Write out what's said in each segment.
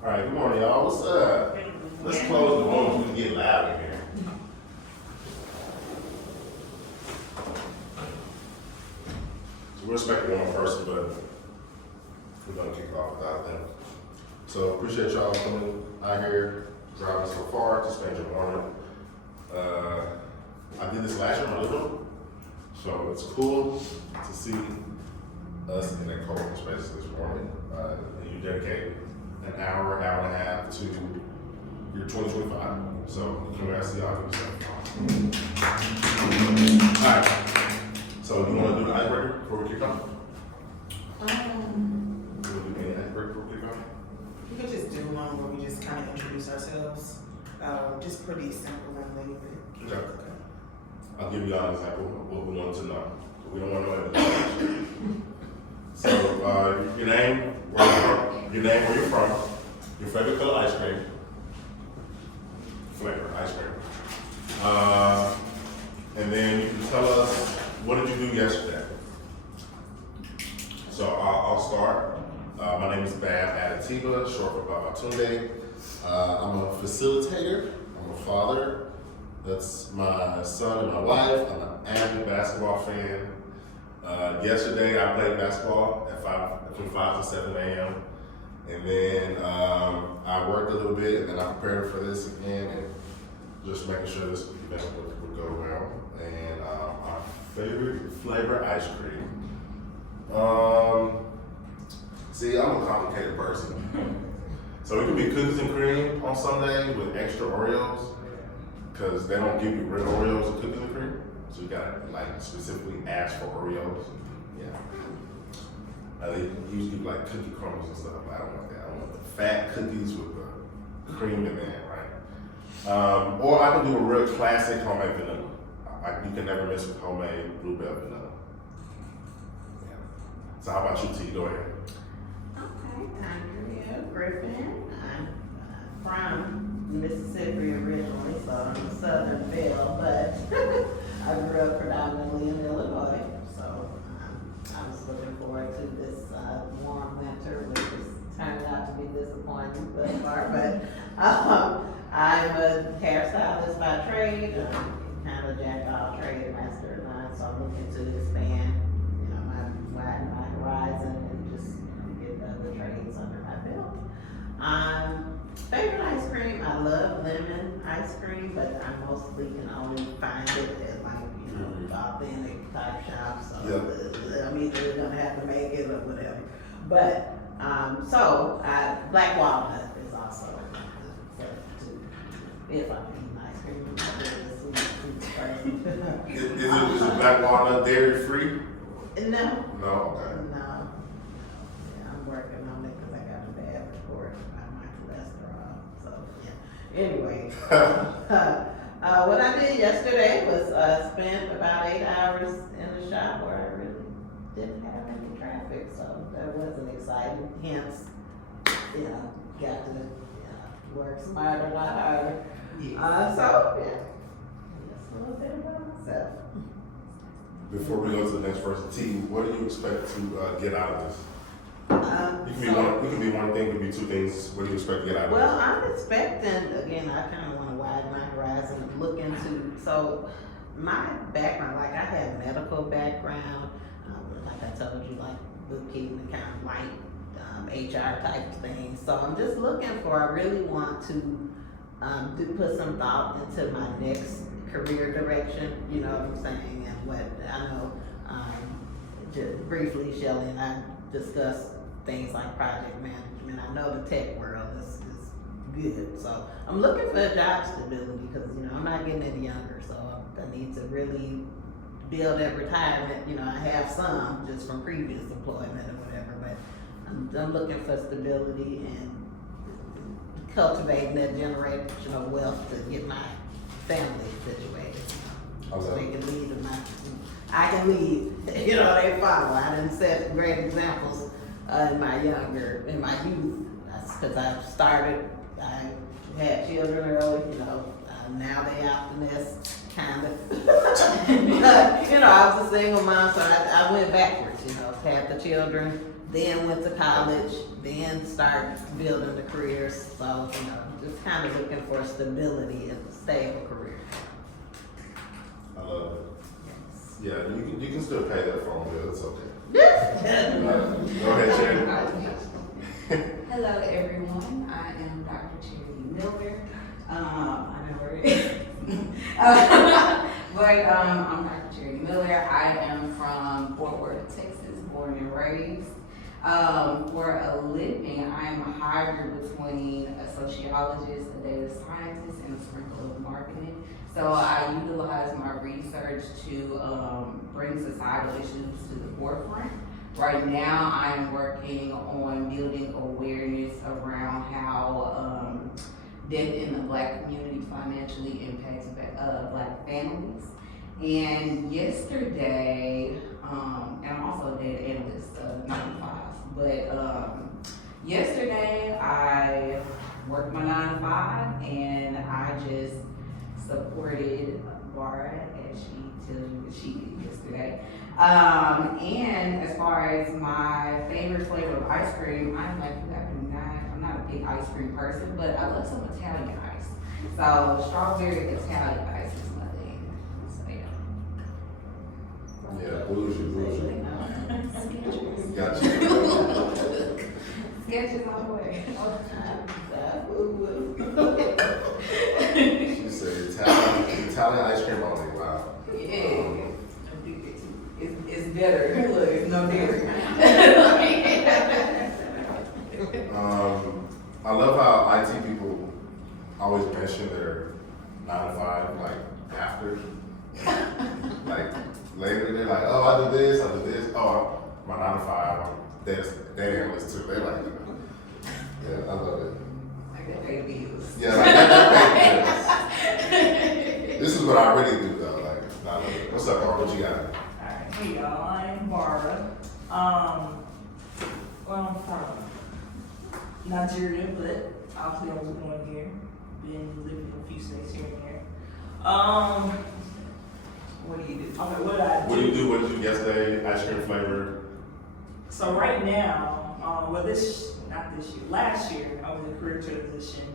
All right, good morning, y'all. What's up? Let's close the room so we can get loud in here. So we're expecting one person, but we're gonna kick off without them. So appreciate y'all coming out here, driving so far to spend your morning. I did this last year in my living room, so it's cool to see us in that cold space this morning. And you dedicate an hour, hour and a half to your 2025. So congrats to y'all. All right. So you want to do the icebreaker before we kick off? You want to do any icebreaker before we kick off? We could just do one where we just kind of introduce ourselves. Just pretty simple and leave it. Okay. I'll give y'all an example of what we want to know. We don't want to know anything. So your name, where you're from, your favorite color ice cream, flavor ice cream, and then you can tell us what did you do yesterday. So I'll start. My name is Bab Adetiba, short for Babatunde. I'm a facilitator. I'm a father. That's my son and my wife. I'm an avid basketball fan. Yesterday I played basketball at between 5 to 7 a.m. And then I worked a little bit, and then I prepared for this again, and just making sure this event would go well. And our favorite flavor ice cream. See, I'm a complicated person. So it could be cookies and cream on Sunday with extra Oreos, because they don't give you real Oreos and cookies and cream. So you gotta like specifically ask for Oreos. Yeah. They usually like cookie crumbs and stuff. I don't want that. I want the fat cookies with the cream in there, right? Or I can do a real classic homemade vanilla. You can never miss with homemade bluebell vanilla. Yeah. So how about you, T? Go ahead. Okay, Andrea Griffin. I'm from Mississippi originally, so I'm a Southern Belle, but I grew up predominantly in Illinois, so I was looking forward to this warm winter, which has turned out to be disappointing thus far. But I'm a hairstylist by trade, kind of jack of all trades, master of none. So I'm looking to expand, widen my horizon and just get other trades under my belt. Favorite ice cream, I love lemon ice cream, but I mostly can only find it at authentic type shops. So I'm either gonna have to make it or whatever. But black walnut is also if I'm eating ice cream. Is it black walnut dairy free? No. No, okay. No. Yeah, I'm working on it because I got a bad report about my cholesterol. So yeah. Anyway, what I did yesterday was spend about 8 hours in the shop where I really didn't have any traffic, so that wasn't exciting. Hence, got to work smarter, not harder. So yeah, just a little bit about myself. Before we go to the next person, T, what do you expect to get out of this? It can be one thing, it can be two things. What do you expect to get out of this? Well, I'm expecting, again, I kind of want to widen my horizon and look into, so my background, like I have medical background, like I told you, like bookkeeping, kind of light HR type things. So I'm just looking for, I really want to put some thought into my next career direction, you know what I'm saying, and what I know, just briefly, Shelly and I discussed things like project management. I know the tech world is good, so I'm looking for job stability because, I'm not getting any younger, so I need to really build that retirement. I have some just from previous employment or whatever, but I'm looking for stability and cultivating that generational wealth to get my family situated, so they can lead I can lead, they follow. I didn't set great examples in my youth, because I had children early, now they out the nest, kind of. I was a single mom, so I went backwards, had the children then went to college, then started building the career. So, just kind of looking for stability and a stable career. I love it. Yes. Yeah, you can still pay that phone bill. It's okay. Go ahead, Cherry. Hello everyone, I am Dr. Cherry Miller. I know where it is. But I'm Dr. Cherry Miller. I am from Fort Worth, Texas, born and raised. For a living, I am a hybrid between a sociologist, a data scientist, and a sprinkle of marketing. So I utilize my research to bring societal issues to the forefront. Right now, I am working on building awareness around how death in the Black community financially impacts Black families. And yesterday, and I'm also a data analyst, 9 to 5, but yesterday I worked my 9 to 5 and I just supported Laura as she tells you what she did yesterday. And as far as my favorite flavor of ice cream, I'm not a big ice cream person, but I love some Italian ice. So strawberry Italian ice is my thing. So Yeah, bougie. Got you. Sketches on the way. She said Italian ice cream only. Wow. Yeah. It's better. Look, it's no dairy. I love how IT people always mention their 9 to 5, like after. Like later, they're like, oh, I do this. Oh, my 9 to 5, I'm data analyst too. They're like, yeah, I love it. Like that pay bills. Yeah, like that This is what I really do though. Like, I love it. What's up, Bar? What you got? Alright, hey y'all, I'm Barbara. Well, I'm from Nigeria, but obviously I was born here. Been living in a few states here and there. What do you do? Okay, what What did you do yesterday? Ice cream flavor. So right now, last year, I was in career transition,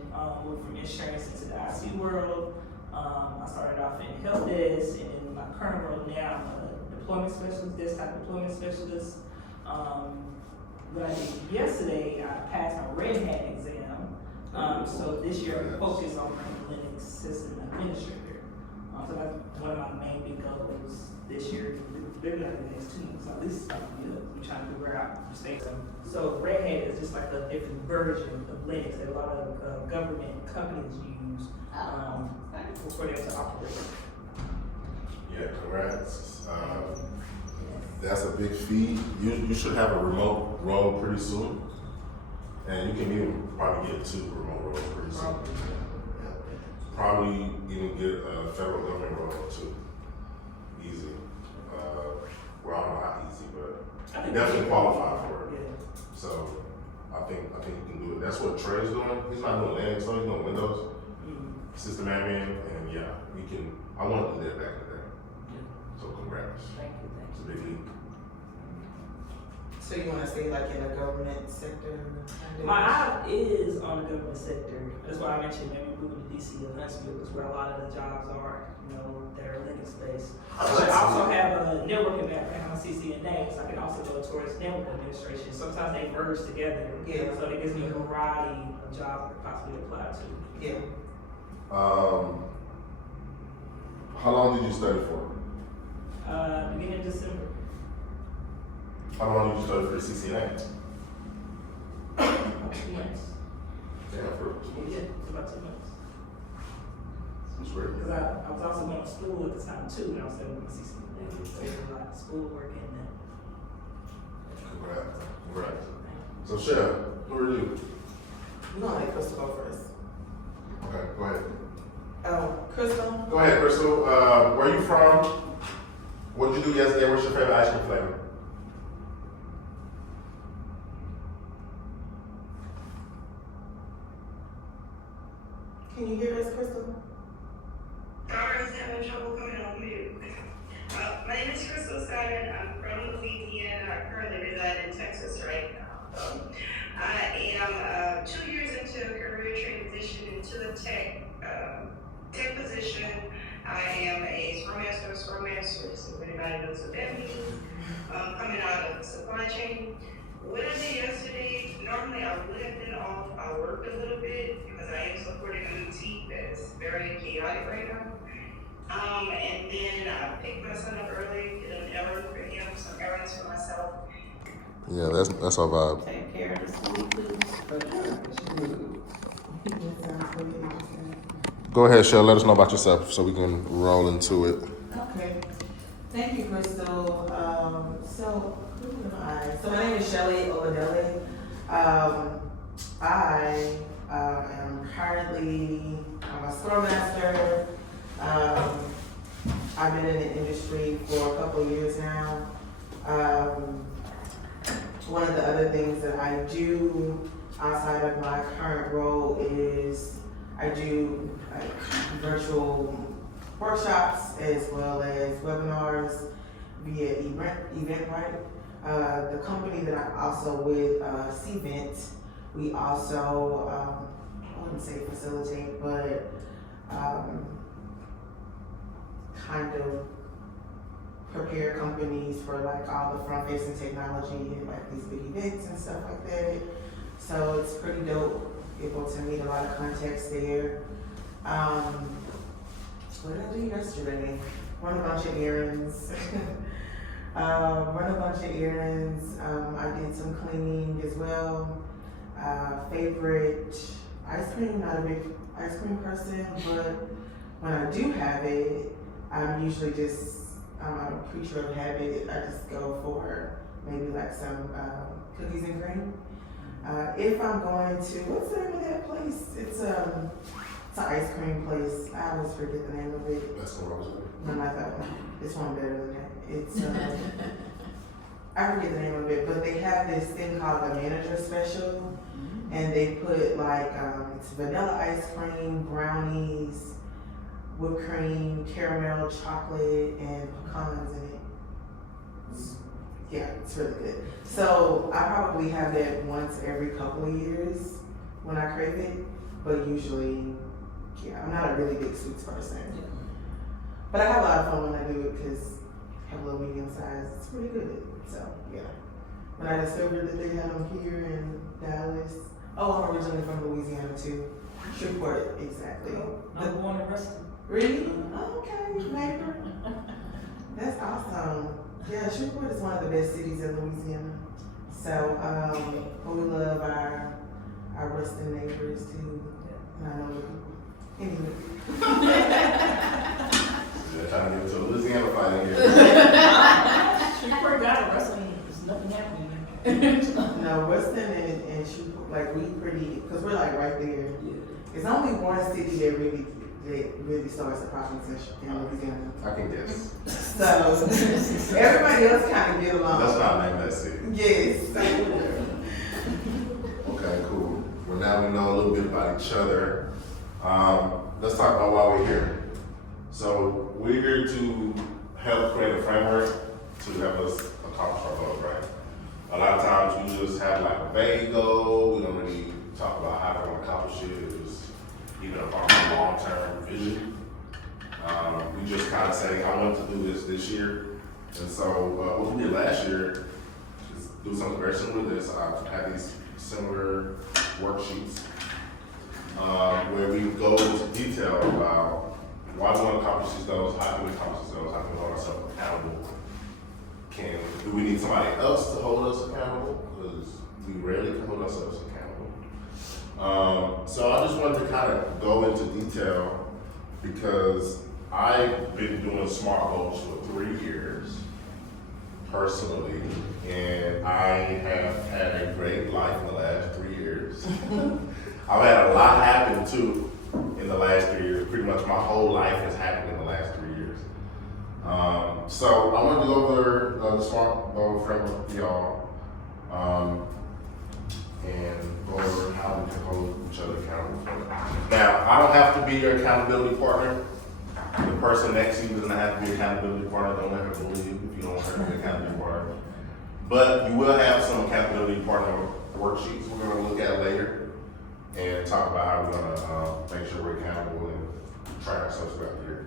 moved from insurance into the IT world. I started off in help desk, and in my current role now, I'm a deployment specialist, desktop deployment specialist. What I did yesterday, I passed my Red Hat exam. So this year, I'm focused on being a Linux system administrator. So that's one of my main big goals this year. Maybe like the next 2 months, at least I'm trying to figure out the states. So Red Hat is just like a different version of Linux that a lot of government companies use for them to operate. Yeah, congrats. That's a big feat. You should have a remote role pretty soon, and you can even probably get 2 remote roles pretty soon. Probably even get a federal government role too. Easy. Well, I don't know how easy, but you definitely qualify for it. Yeah. So I think you can do it. That's what Trey's doing. He's not doing Linux, so he's doing Windows. System admin, and yeah, we can. I want to do that back in the day. Yeah. So congrats. Thank you. It's a big leap. So you wanna stay like in the government sector? My eye is on the government sector. That's why I mentioned maybe moving to DC or Huntsville, because where a lot of the jobs are, that are Linux based. But I also have a networking background. I'm a CCNA, so I can also go towards network administration. Sometimes they merge together. Yeah. So it gives me a variety of jobs I could possibly apply to. Yeah. How long did you study for? Beginning of December. How long did you study for the CCNA? About 2 months. Yeah, for Yeah, it's about 2 months. That's great. Because I was also going to school at the time too, when I was studying my CCNA. So there's a lot of school work in that. Congrats. So Shell, who are you? We're gonna let Crystal go first. Okay, go ahead. Crystal? Go ahead, Crystal. Where are you from? What did you do yesterday? What's your favorite ice cream flavor? Can you hear us, Crystal? Sorry, I was having trouble coming on mute. My name is Crystal Simon. I'm from the Louisiana. I currently reside in Texas right now. I am 2 years into a career transition into a tech position. I am a Scrum Master, so if anybody knows what that means, coming out of supply chain. What I did yesterday, normally I would have been off. I worked a little bit because I am supporting a new team that is very chaotic right now. And then I picked my son up early, did an errand for him, some errands for myself. Yeah, that's our vibe. Take care of the sweet tooth for sure. That sounds really interesting. Go ahead, Shell. Let us know about yourself so we can roll into it. Okay. Thank you, Crystal. So who am I? So my name is Shelly Oladele. I am currently I'm a Scrum Master. I've been in the industry for a couple of years now. One of the other things that I do outside of my current role is I do virtual workshops as well as webinars via Eventbrite. The company that I'm also with, S.M.A.R.T, we also, I wouldn't say facilitate, but kind of prepare companies for like all the front facing technology and like these big events and stuff like that. So it's pretty dope, able to meet a lot of contacts there. What did I do yesterday? Run a bunch of errands. I did some cleaning as well. Favorite ice cream, not a big ice cream person, but when I do have it, I'm usually I'm a creature of habit. I just go for maybe like some cookies and cream. If I'm going to, what's the name of that place? It's an ice cream place. I always forget the name of it. That's what I was doing. No, not that one. This one better than that. It's I forget the name of it, but they have this thing called the manager special, and they put like it's vanilla ice cream, brownies, whipped cream, caramel, chocolate, and pecans in it. Yeah, it's really good. So I probably have that once every couple of years when I crave it, but usually, yeah, I'm not a really big sweets person. But I have a lot of fun when I do it because I have a little medium size. It's pretty good. So yeah. When I discovered that they had them here in Dallas, I'm originally from Louisiana too. Shreveport, exactly. I'm born in Ruston. Really? Okay, neighbor. That's awesome. Yeah, Shreveport is one of the best cities in Louisiana. So, we love our Ruston neighbors too. And I know the people. Anyway. Yeah, trying to get to a Louisiana fight in here. Shreveport got a Ruston. There's nothing happening there. No, Ruston and Shreveport, like we pretty, cause we're like right there. It's only one city that really starts the problems in Louisiana. I can guess. So everybody else kind of get along. That's not named that city. Yes. Okay, cool. Well, now we know a little bit about each other. Let's talk about why we're here. So we're here to help create a framework to help us accomplish our goals, right? A lot of times we just have like a vague goal. We don't really talk about how to accomplish it. It's even a long-term vision. We just kind of say, I want to do this year. And so what we did last year is do something very similar to this. I had these similar worksheets where we go into detail about why we want to accomplish these goals, how can we accomplish these goals, how can we hold ourselves accountable. Do we need somebody else to hold us accountable? Because we rarely can hold ourselves accountable. So I just wanted to kind of go into detail because I've been doing S.M.A.R.T goals for 3 years personally, and I have had a great life in the last 3 years. I've had a lot happen too in the last 3 years. Pretty much my whole life has happened in the last 3 years. So I wanted to go over the S.M.A.R.T goal framework for y'all, and go over how we can hold each other accountable for it. Now, I don't have to be your accountability partner. The person next to you doesn't have to be an accountability partner. Don't let her bully you if you don't want her to be an accountability partner. But you will have some accountability partner worksheets we're gonna look at later and talk about how we're gonna make sure we're accountable and track ourselves throughout the year.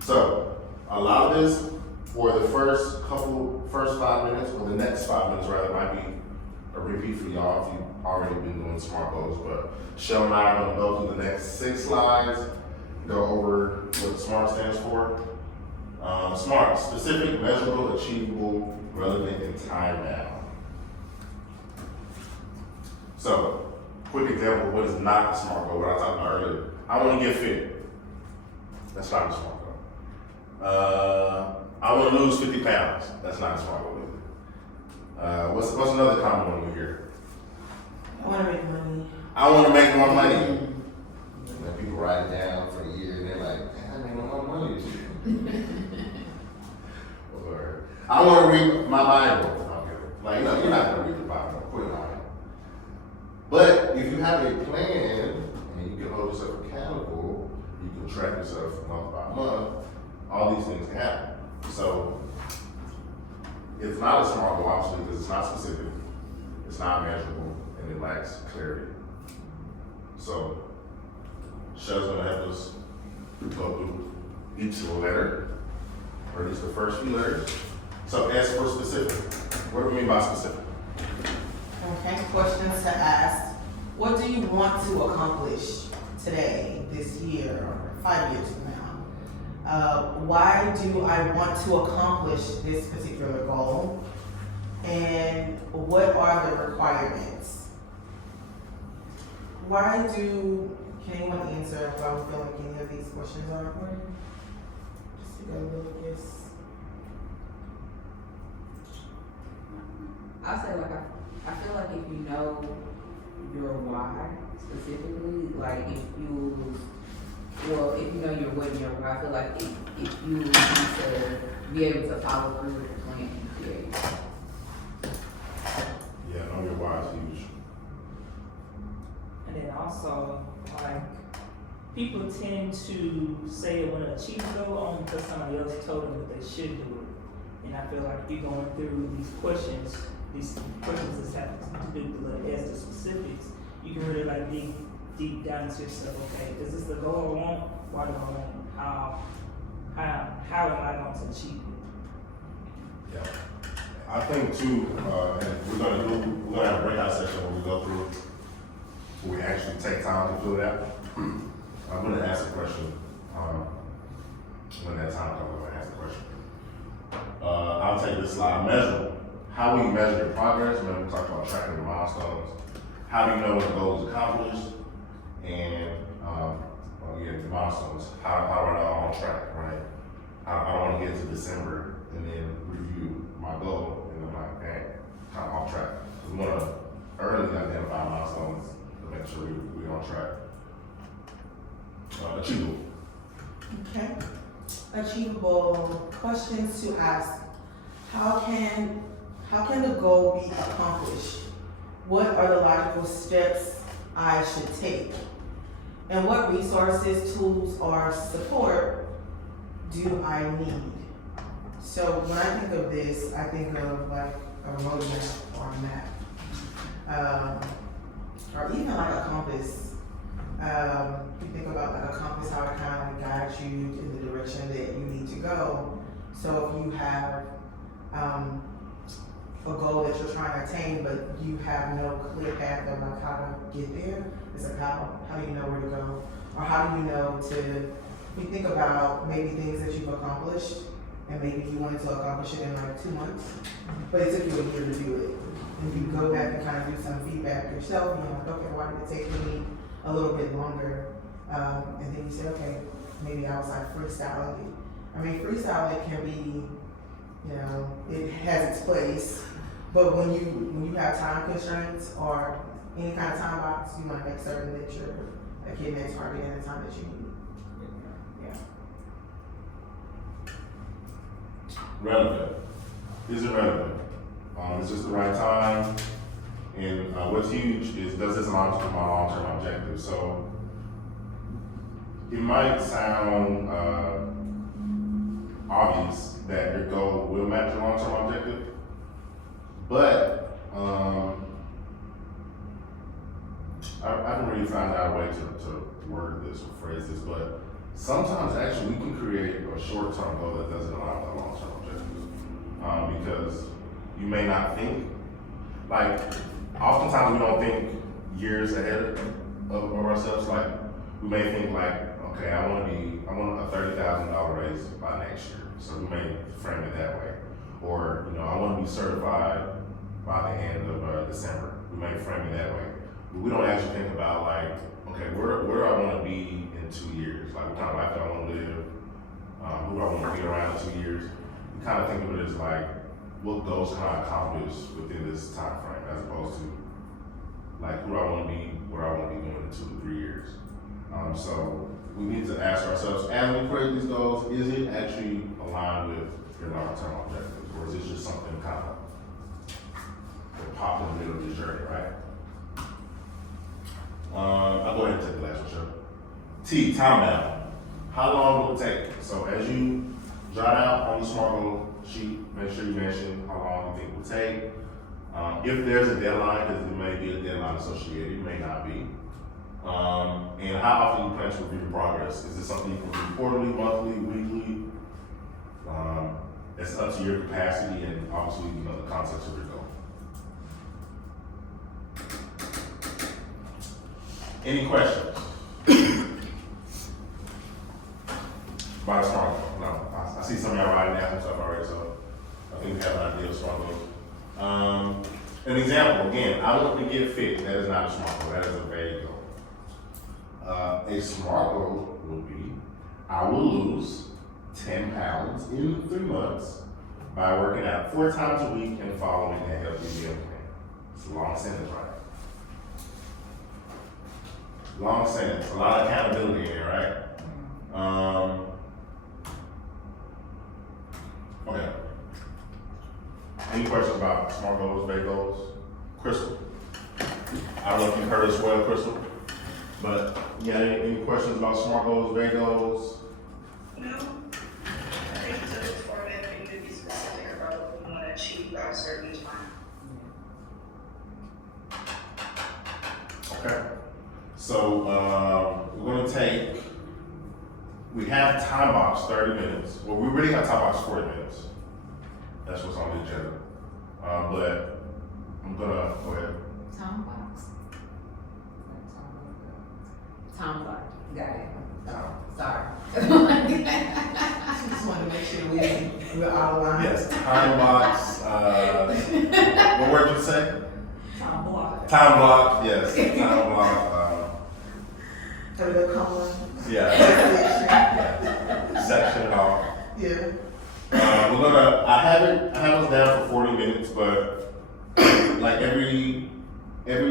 So a lot of this for the first 5 minutes, or the next 5 minutes rather, might be a repeat for y'all if you've already been doing SMART goals. But Shell and I are gonna go through the next 6 slides, go over what SMART stands for. SMART, specific, measurable, achievable, relevant, and time bound. So, quick example of what is not a SMART goal, what I talked about earlier. I want to get fit. That's not a SMART goal. I want to lose 50 pounds. That's not a SMART goal either. What's another common one we hear? I want to make money. I want to make more money. And then people write it down for a year and they're like, I made no more money this year. Or, I want to read my Bible. Okay. Like, no, you're not going to read the Bible. Quit lying. But if you have a plan and you can hold yourself accountable, you can track yourself month by month, all these things can happen. So it's not a SMART goal, obviously, because it's not specific, it's not measurable, and it lacks clarity. So Shell's gonna help us go through each letter, or at least the first few letters. So S for specific. What do we mean by specific? Okay, questions to ask. What do you want to accomplish today, this year, or 5 years from now? Why do I want to accomplish this particular goal? And what are the requirements? Can anyone answer if I feel like any of these questions are important? Just to go a little guess. I'll say I feel like if you know your why specifically, like if you know your what and your why, I feel like if you need to be able to follow through with the plan you create. Yeah, know your why is huge. And then also, like, people tend to say they want to achieve a goal only because somebody else told them that they should do it. And I feel like if you're going through these questions that have to do with the S, the specifics, you can really like dig deep down into yourself. Okay, is this the goal I want? Why do I want it? How am I going to achieve it? Yeah. I think too, and we're gonna have a breakout session where we go through, where we actually take time to fill it out. I'm gonna ask a question. When that time comes, I'm gonna ask a question. I'll take this slide. Measure. How will you measure your progress? Remember, we talked about tracking the milestones. How do you know when the goal is accomplished? And the milestones. How are they all on track, right? I don't want to get to December and then review my goal and I'm like, hey, kind of off track. We want to early identify milestones to make sure we're on track. Achievable. Okay. Achievable questions to ask. How can the goal be accomplished? What are the logical steps I should take? And what resources, tools, or support do I need? So when I think of this, I think of like a roadmap or a map, or even like a compass. You think about like a compass, how it kind of like guides you in the direction that you need to go. So if you have a goal that you're trying to attain, but you have no clear path of like how to get there, it's like how do you know where to go? Or how do you know you think about maybe things that you've accomplished, and maybe you wanted to accomplish it in like 2 months, but it took you a year to do it. And you go back and kind of do some feedback yourself, and you're like, okay, why did it take me a little bit longer? And then you say, okay, maybe I was like freestyling it. I mean, freestyling can be, it has its place, but when you have time constraints or any kind of time box, you want to make certain that you're hitting that target in the time that you need. Relevant. Is it relevant? Is this the right time? And what's huge is, does this align with my long-term objective? So it might sound obvious that your goal will match your long-term objective, But I haven't really found out a way to word this or phrase this, but sometimes actually we can create a short-term goal that doesn't align with our long-term objectives. Because you may not think, like, oftentimes we don't think years ahead of ourselves. Like, we may think like, okay, I want a $30,000 raise by next year. So we may frame it that way. Or, I want to be certified by the end of December. We may frame it that way. But we don't actually think about like, okay, where do I want to be in 2 years? Like, what kind of life do I want to live? Who do I want to be around in 2 years? We kind of think of it as like, what goals can I accomplish within this time frame, as opposed to like, who do I want to be, where I want to be going in 2 to 3 years. So we need to ask ourselves, as we create these goals, is it actually aligned with your long-term objectives, or is this just something kind of that popped in the middle of the journey, right? I'll go ahead and take the last one, sure. T, time bound. How long will it take? So as you jot out on the SMART goal sheet, make sure you mention how long you think it will take. If there's a deadline, because there may be a deadline associated, it may not be. And how often you plan to review progress? Is this something you can do quarterly, monthly, weekly? It's up to your capacity and obviously, the context of your goal. Any questions? About a SMART goal? No. I see some of y'all writing down some stuff already, so I think we have an idea of SMART goals. An example, again, I want to get fit. That is not a SMART goal, that is a vague goal. A SMART goal would be, I will lose 10 pounds in 3 months by working out 4 times a week and following a healthy meal plan. It's a long sentence, right? Long sentence, a lot of accountability in here, right? Okay. Any questions about SMART goals, vague goals? Crystal? I don't know if you heard us well, Crystal, but any questions about SMART goals, vague goals? No. I think to the format, we could be specific about what we want to achieve by a certain time. Okay. So we're going to take, we have time box 30 minutes. Well, we really have time box 40 minutes. That's what's on the agenda. But I'm going to go ahead. Time box. Time box. Got it. Sorry. Just want to make sure we're all aligned. Yes, time box. What word did you say? Time block. Time block, yes. Time block. Have a color. Yeah. Section it off. Yeah. I have us down for 40 minutes, but like every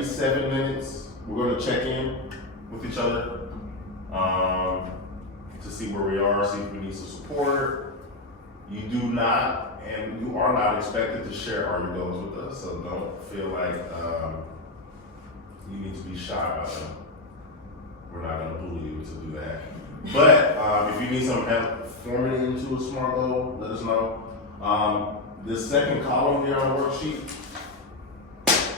7 minutes, we're gonna check in with each other to see where we are, see if we need some support. You do not, and you are not expected to share all your goals with us, so don't feel like you need to be shy about them. We're not gonna bully you to do that. But if you need some help forming into a SMART goal, let us know. The second column here on the worksheet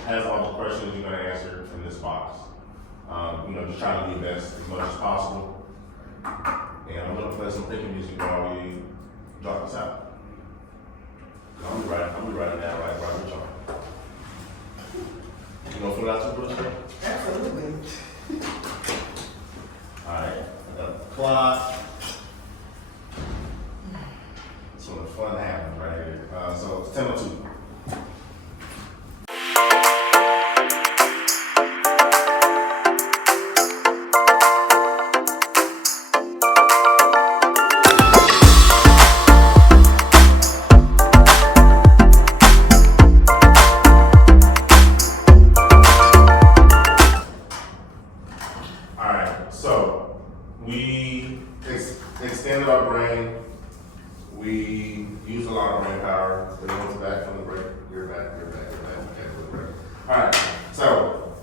has all the questions you're gonna answer in this box. Just try to do your best as much as possible. And I'm gonna play some thinking music while we drop this out. I'll be writing down right with y'all. You gonna fill out your book? Absolutely. Alright, I got the clock. That's when the fun happens right here. So it's 10:02. Alright, so we extended our brain. We used a lot of brain power. Everyone's back from the break. You're back. Okay, from the break. Alright, so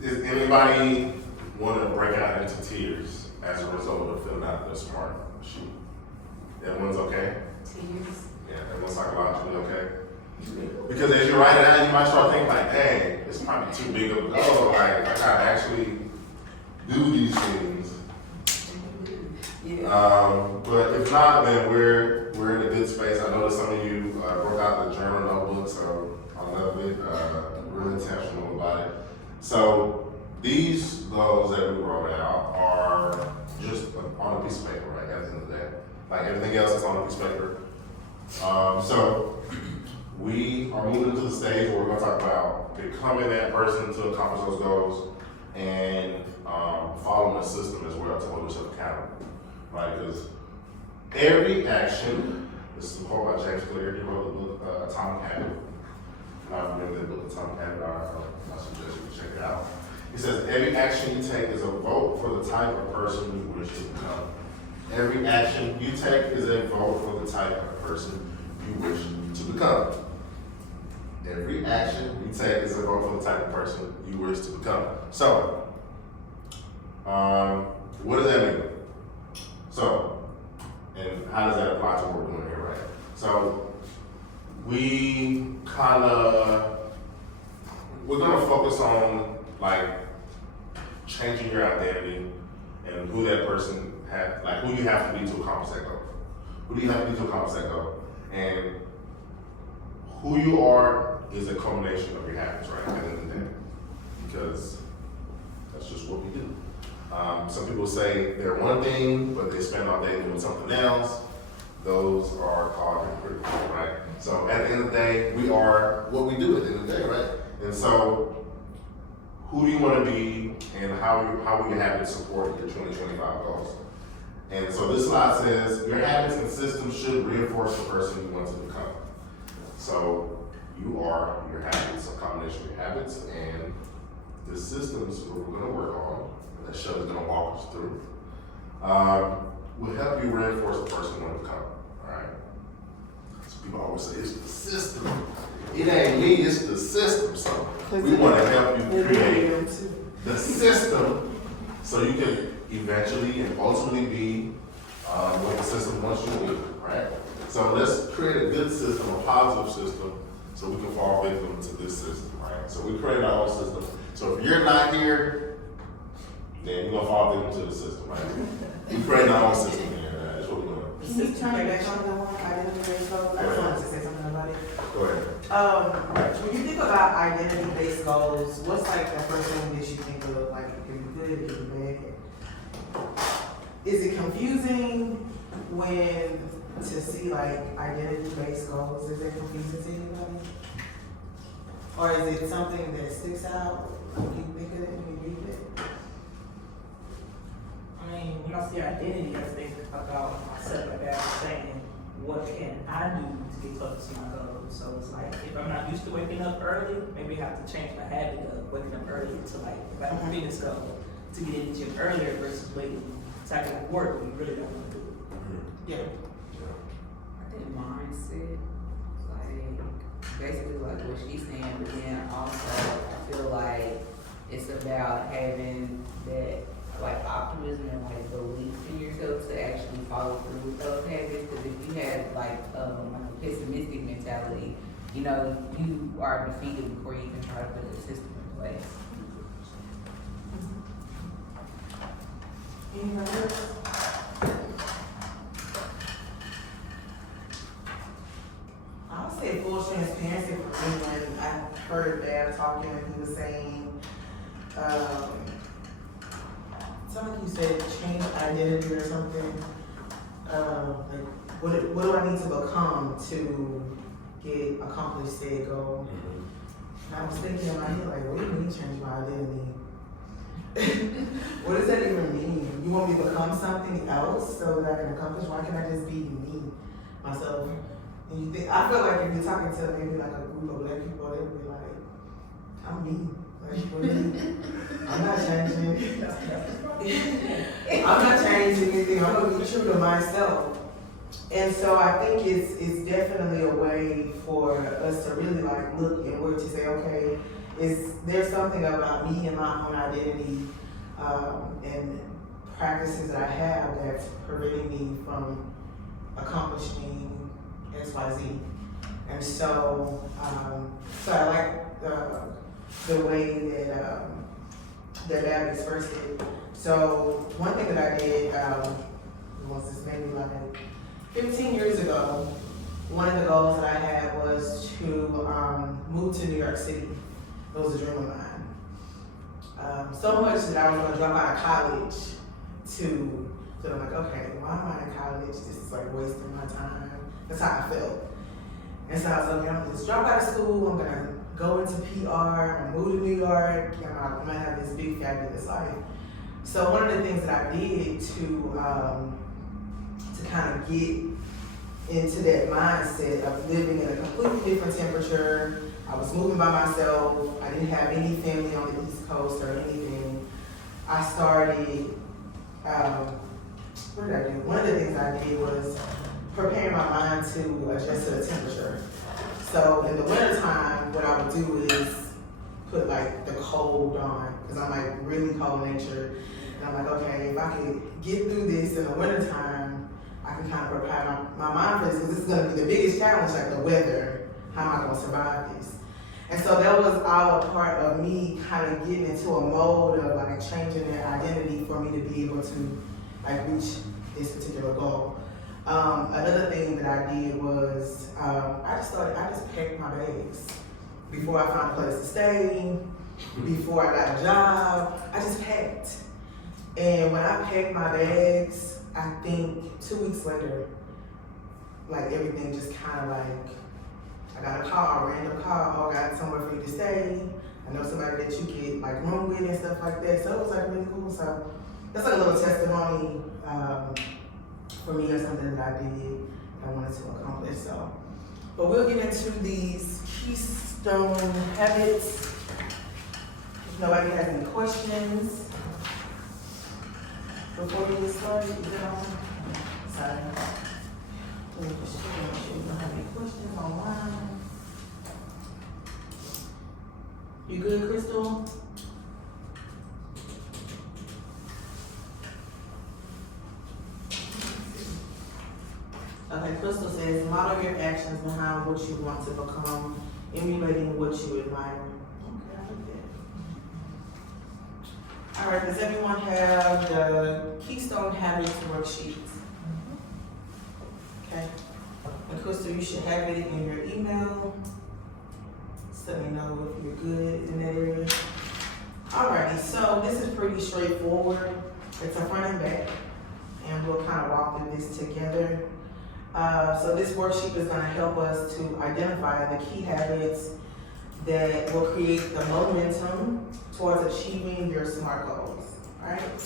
does anybody want to break out into tears as a result of filling out the SMART sheet? Everyone's okay? Tears. Yeah, everyone's psychologically okay? Because as you write it out, you might start thinking like, dang, it's probably too big of a goal. Like, I gotta actually do these things. But if not, then we're in a good space. I know that some of you broke out the journal notebook, so I love it. Really intentional about it. So these goals that we wrote out are just on a piece of paper, right? At the end of the day, like everything else is on a piece of paper. So we are moving to the stage where we're going to talk about becoming that person to accomplish those goals and following the system as well to hold yourself accountable. Right, because every action, this is a quote by James Clear, he wrote the book Atomic Habit. If I remember that book, Atomic Habit, I suggest you check it out. He says, every action you take is a vote for the type of person you wish to become. Every action you take is a vote for the type of person you wish to become. Every action you take is a vote for the type of person you wish to become. So, what does that mean? So, and how does that apply to what we're doing here, right? So, we're gonna focus on like changing your identity and who that person who you have to be to accomplish that goal. Who do you have to be to accomplish that goal? And who you are is a culmination of your habits, right? At the end of the day, because that's just what we do. Some people say they're one thing, but they spend all day doing something else. Those are called hypocritical, right? So at the end of the day, we are what we do at the end of the day, right? And so, who do you want to be, and how will your habits support your 2025 goals? And so this slide says your habits and systems should reinforce the person you want to become. So you are your habits, a combination of your habits and the systems we're going to work on. That Shelly's gonna walk us through, will help you reinforce the person you want to become. Alright? So people always say it's the system. It ain't me, it's the system. So we want to help you create the system so you can eventually and ultimately be what the system wants you to be. Right? So let's create a good system, a positive system, so we can fall victim to this system. Right? So we create our own system. So if you're not here, then you're gonna fall victim to the system, right? We create our own system here. That's what we're doing. Can you turn it back on the one identity-based goals? I just wanted to say something about it. Go ahead. When you think about identity-based goals, what's like the first thing that you think of? Like, it can be good, it can be bad. Is it confusing when to see like identity-based goals? Is it confusing to anybody? Or is it something that sticks out? Like you think of it when you read it? I mean, when I see identity, I think about myself, like I was saying, what can I do to get close to my goals? So it's like, if I'm not used to waking up early, maybe I have to change my habit of waking up early to like, if I have a fitness goal, to get in the gym earlier versus waiting so I can like work when you really don't want to do it. Yeah. I think mindset, like, basically like what she's saying, but then also I feel like it's about having that like optimism and like belief in yourself to actually follow through with those habits. Because if you have like a pessimistic mentality, you know, you are defeated before you can try to put a system in place. Anybody else? I would say full transparency for me when I heard Dad talking and he was saying, something you said, change identity or something. Like, what do I need to become to get accomplished said goal? And I was thinking in my head, like, what do you mean change my identity? What does that even mean? You want me to become something else so that I can accomplish? Why can't I just be me, myself? And you think, I feel like if you're talking to maybe like a group of black people, they would be like, I'm me. Like, what do you mean? I'm not changing. I'm not changing anything. I'm gonna be true to myself. And so I think it's definitely a way for us to really like look and work to say, okay, is there something about me and my own identity and practices that I have that's preventing me from accomplishing X, Y, Z? And so, so I like the way that that Bab expressed it. So one thing that I did was this maybe like 15 years ago. One of the goals that I had was to move to New York City. It was a dream of mine. So much that I was going to drop out of college so I'm like, okay, why am I in college? This is like wasting my time. That's how I felt. And so I was like, okay, I'm gonna just drop out of school. I'm gonna go into PR. I'm gonna move to New York. I'm gonna have this big fabulous life. So one of the things that I did to kind of get into that mindset of living in a completely different temperature. I was moving by myself. I didn't have any family on the East Coast or anything. I started, what did I do? One of the things I did was preparing my mind to adjust to the temperature. So in the wintertime, what I would do is put like the cold on, because I'm like really cold natured. And I'm like, okay, if I could get through this in the wintertime, I can kind of prepare my mind for this, because this is going to be the biggest challenge, like the weather. How am I going to survive this? And so that was all a part of me kind of getting into a mode of like changing their identity for me to be able to like reach this particular goal. Another thing that I did was I just packed my bags. Before I found a place to stay, before I got a job, I just packed. And when I packed my bags, I think 2 weeks later, like everything just kind of like, I got a call, a random call, oh, I got somewhere for you to stay. I know somebody that you get like room with and stuff like that. So it was like really cool. So that's like a little testimony for me or something that I did that I wanted to accomplish. So, but we'll get into these keystone habits. If nobody has any questions before we get started, is that on? Sorry. We don't have any questions online. You good, Crystal? Okay, Crystal says, model your actions behind what you want to become, emulating what you admire. Okay, I like that. All right, does everyone have the Keystone Habits worksheet? Okay. And Crystal, you should have it in your email. Just let me know if you're good in that area. Alrighty, so this is pretty straightforward. It's a front and back, and we'll kind of walk through this together. So this worksheet is going to help us to identify the key habits that will create the momentum towards achieving your SMART goals, right?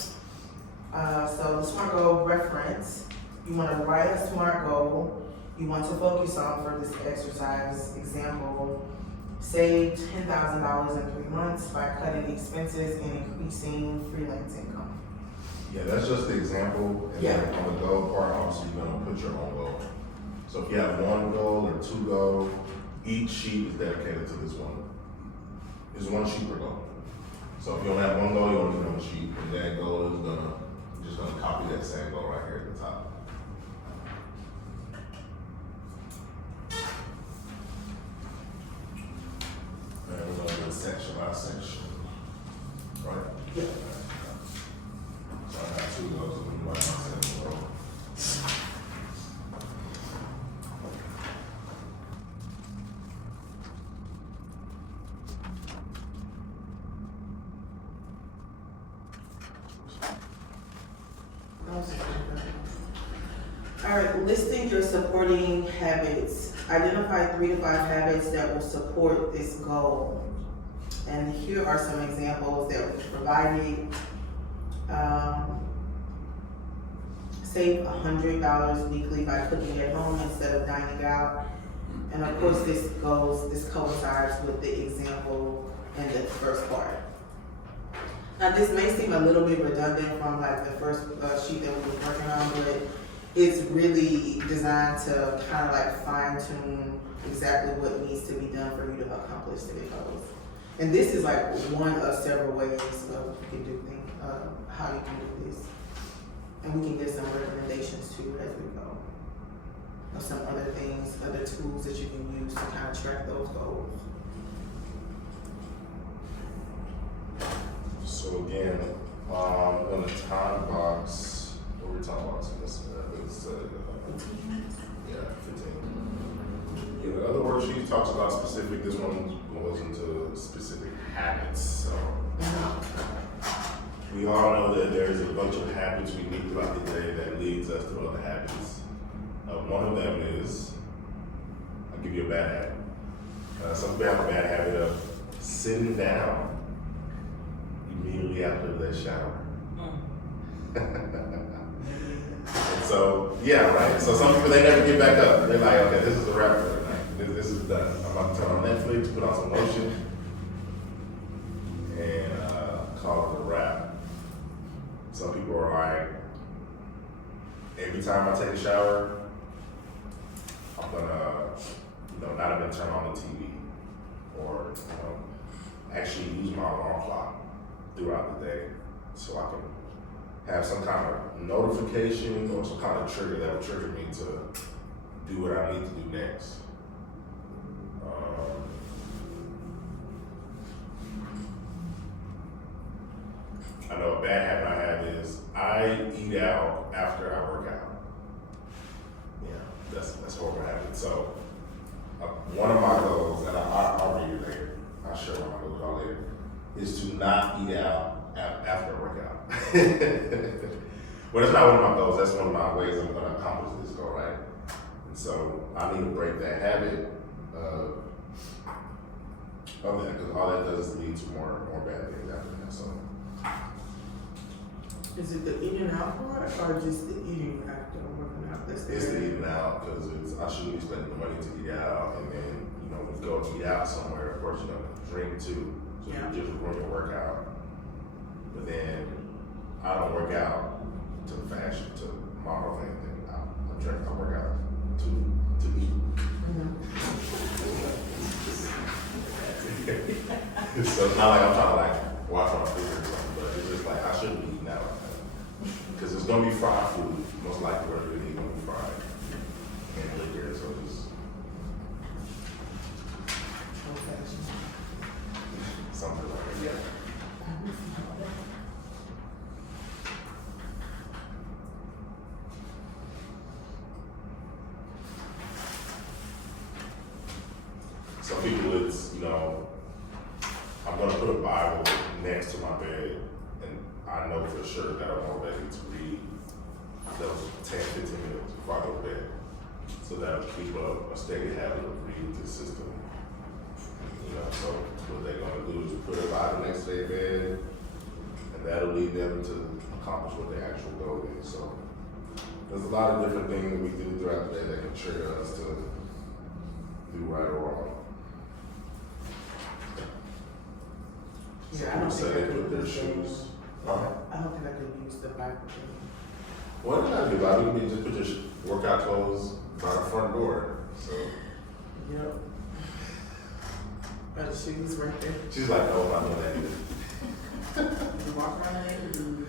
So the SMART goal reference, you want to write a SMART goal you want to focus on for this exercise. Example, save $10,000 in 3 months by cutting expenses and increasing freelance income. Yeah, that's just the example. And Yeah. then on the goal part, obviously you're gonna put your own goal. So if you have one goal or two goals, each sheet is dedicated to this one. It's one sheet per goal. So if you only have one goal, you only need one sheet, and that goal is just gonna copy that same goal right here at the top. And we're gonna do section by section, right? Yeah. So I got 2 goals, and we write my second goal. All right, listing your supporting habits. Identify 3 to 5 habits that will support this goal. And here are some examples that we provided. Save $100 weekly by cooking at home instead of dining out. And of course, this coincides with the example in the first part. Now, this may seem a little bit redundant from like the first sheet that we were working on, but it's really designed to kind of like fine tune exactly what needs to be done for you to accomplish the goals. And this is like one of several ways of you can do things, how you can do this. And we can get some recommendations too as we go. of some other things, other tools that you can use to kind of track those goals. So again, on the time box, what were we talking about in this? Yeah, 15. Yeah, the other worksheet talks about specific. This one goes into specific habits. So we all know that there's a bunch of habits we need throughout the day that leads us to other habits. One of them is, I'll give you a bad habit. Some people have a bad habit of sitting down immediately after they shower. And so, yeah, right. So some people, they never get back up. They're like, okay, this is a wrap for tonight. This is done. I'm about to turn on Netflix, put on some lotion, and call it a wrap. Some people are like, every time I take a shower, I'm gonna, not even turn on the TV or, actually use my alarm clock throughout the day so I can have some kind of notification or some kind of trigger that will trigger me to do what I need to do next. I know a bad habit I have is I eat out after I work out. Yeah, that's a horrible habit. So one of my goals, and I'll read it later, I'll share what my goals are later, is to not eat out after a workout. Well, that's not one of my goals. That's one of my ways I'm going to accomplish this goal, right? And so I need to break that habit of that, because all that does is lead to more bad things after that. So, Is it the eating out part or just the eating after working out? it's the eating out, because I shouldn't be spending the money to eat out, and then when you go eat out somewhere, of course drink too, so Yeah. you just ruin your workout. But then I don't work out to fashion, to model anything. I work out to eat. So it's not like I'm trying to watch my food or something, but it's just like I shouldn't be eating out like that. Because it's gonna be fried food, most likely whatever you eat gonna be fried and liquor, so just something like that. Some people, it's, I'm going to put a Bible next to my bed, and I know for sure that I'm more ready to read those 10, 15 minutes before I go to bed. So that will keep a steady habit of reading consistently. So what they're going to do is put a Bible next to their bed, and that'll lead them to accomplish what their actual goal is. So there's a lot of different things that we do throughout the day that can trigger us to do right or wrong. Yeah, I don't think I could their use shoes. I don't think I could use the Bible thing. Well, it's not good, Bobby. You can just put your workout clothes by the front door. So Yep. Got the shoes right there. she's like, no, I'm not doing that either. You walk around the neighborhood.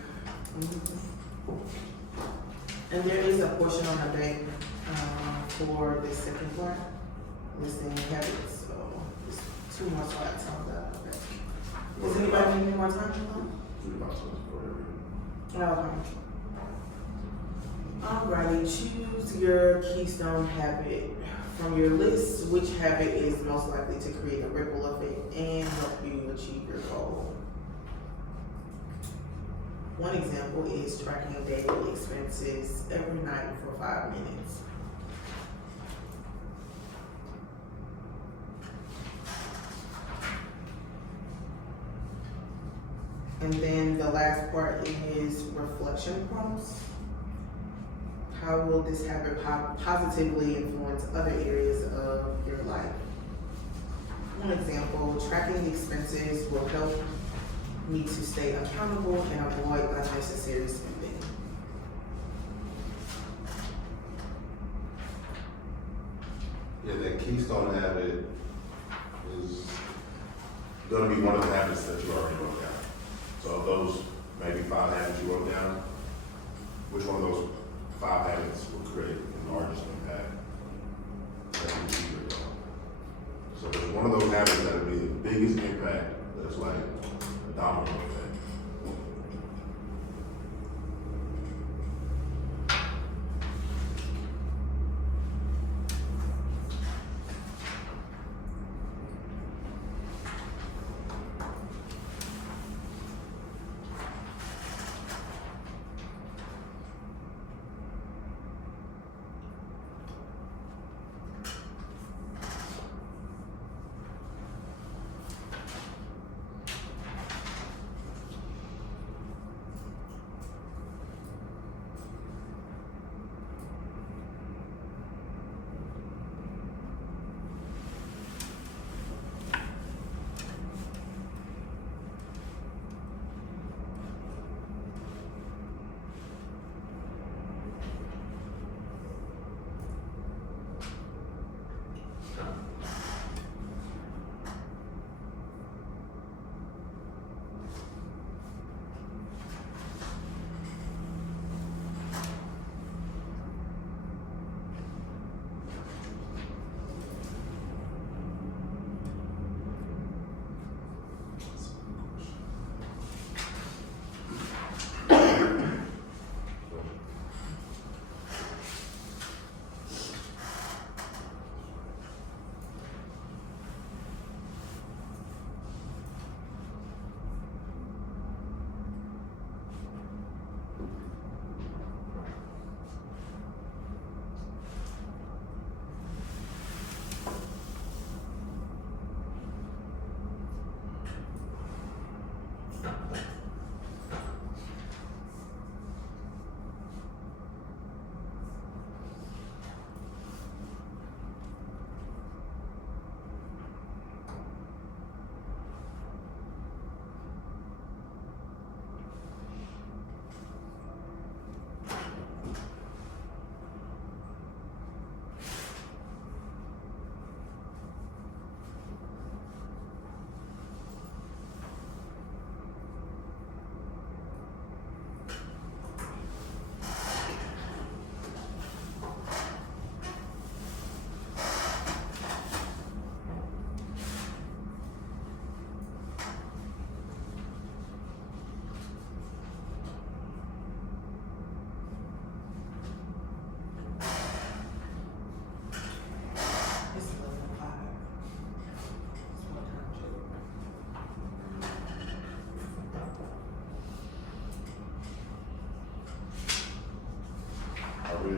And there is a portion on the bank for the second part, listing habits. So there's 2 more slides on that. Does anybody need any more time? Okay. Alrighty, choose your keystone habit. From your list, which habit is most likely to create a ripple effect and help you achieve your goal? One example is tracking daily expenses every night for 5 minutes. And then the last part is reflection prompts. How will this habit positively influence other areas of your life? One example, tracking expenses will help me to stay accountable and avoid unnecessary spending. Yeah, that keystone habit is going to be one of the habits that you already wrote down. So of those maybe 5 habits you wrote down, which one of those 5 habits will create the largest impact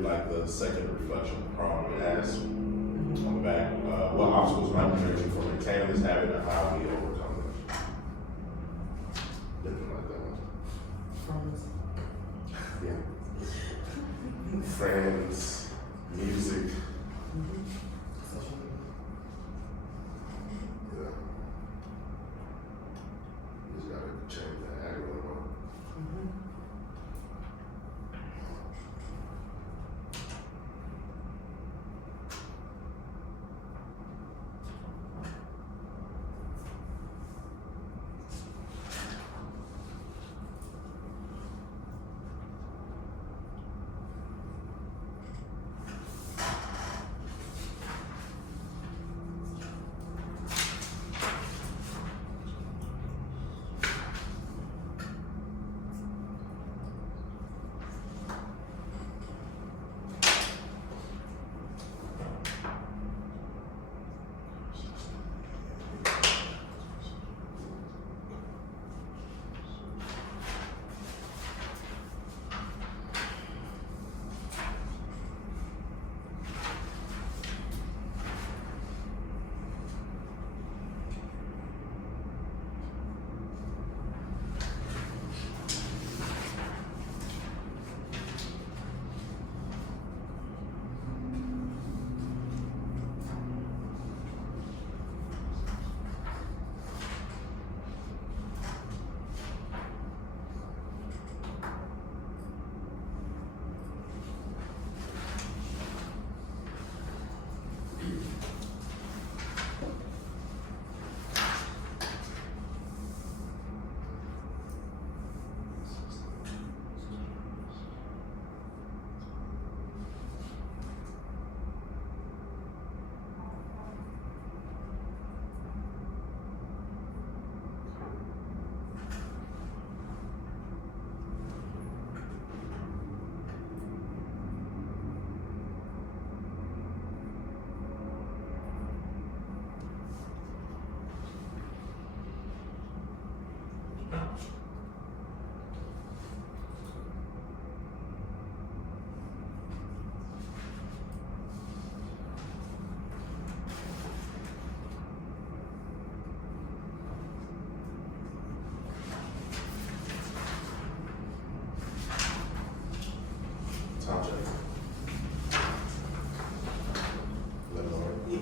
like the second reflection prong it asks on the back, what obstacles might prevent you from retaining this habit and how we overcome them? Didn't like that one. Yeah. Friends, music. Social media. Yeah. You just gotta change that algorithm. Time check. Let it know. Yeah.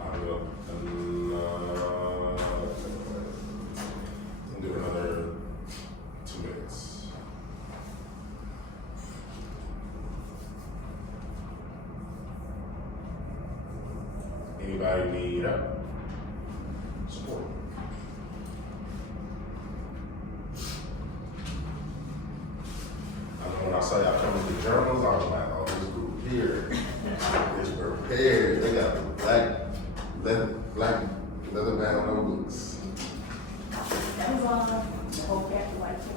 I will. Do another 2 minutes. Anybody need support? I know when I saw y'all coming to the journals, I was like, oh, this group here is prepared. They got the black leather bound notebooks. That was all the whole pack like today.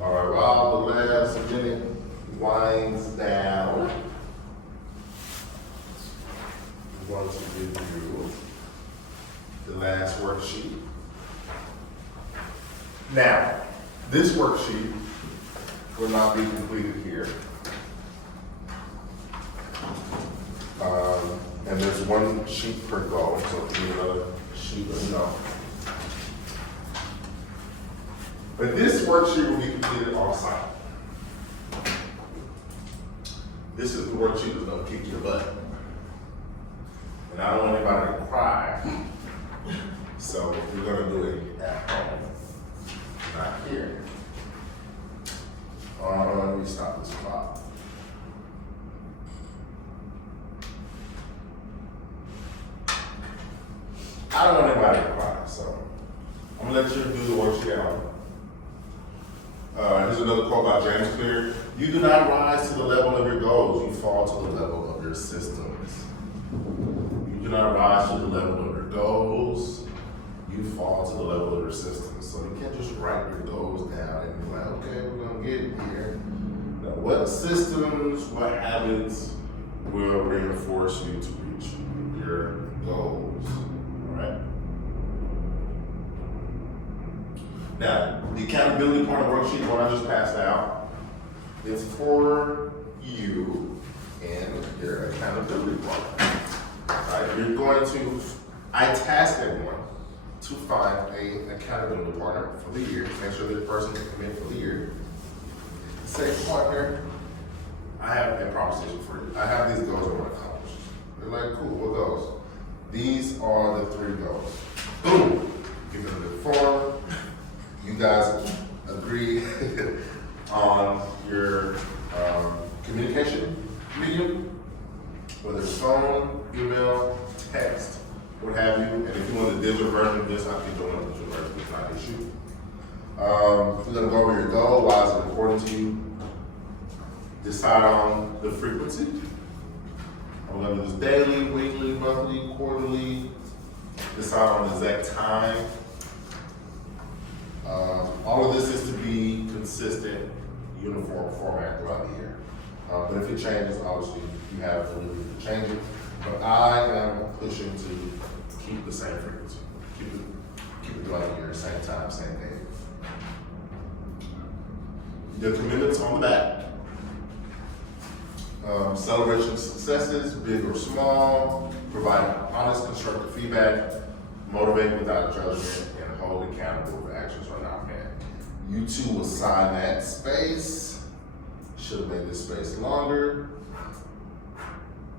All right, while the last minute winds down, I'm going to give you the last worksheet. Now, this worksheet will not be completed here. there's one sheet per goal, so if you need another sheet, let me know. But this worksheet will be completed on site. This is the worksheet that's gonna kick your butt. And I don't want anybody to cry. So we're gonna do it at home, not here. Let me stop this clock. I don't want anybody to cry, so I'm gonna let you do the worksheet at home. Here's another quote by James Clear. You do not rise to the level of your goals, you fall to the level of your systems. You do not rise to the level of your goals, you fall to the level of your systems. So you can't just write your goals down and be like, okay, we're gonna get here. Now, what systems, what habits will reinforce you to reach your goals, all right? Now, the accountability part of the worksheet, what I just passed out, is for you and your accountability partner. Right? You're going to, I task everyone to find an accountability partner for the year, make sure that person can commit for the year. Say, partner, I have a proposition for you. I have these goals I want to accomplish. They're like, cool, what goals? These are the 3 goals. Boom! Give them the form. You guys agree on your communication medium, whether it's phone, email, text, what have you. And if you want the digital version of this, I can join the digital version. It's not an issue. We're gonna go over your goal. Why is it important to you? Decide on the frequency. I'm gonna do this daily, weekly, monthly, quarterly. Decide on the exact time. All of this is to be consistent, uniform format throughout the year. But if it changes, obviously you have the liberty to change it. But I am pushing to keep the same frequency, keep it throughout the year, same time, same day. The commitments on the back. Celebration successes, big or small, provide honest, constructive feedback, motivate without judgment, and hold accountable for actions or not met. You two assign that space. Should have made this space longer.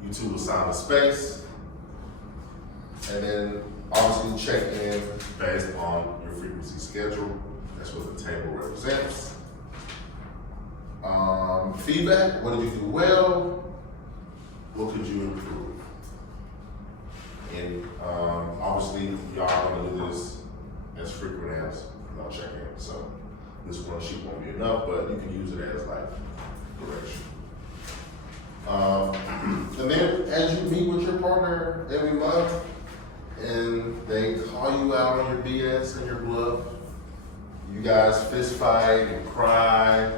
You two assign the space. And then obviously check in based on your frequency schedule. That's what the table represents. Feedback, what did you do well? What could you improve? And obviously, y'all are gonna do this as frequent as y'all check in. So this one sheet won't be enough, but you can use it as like direction. And then as you meet with your partner every month and they call you out on your BS and your bluff, you guys fist fight and cry,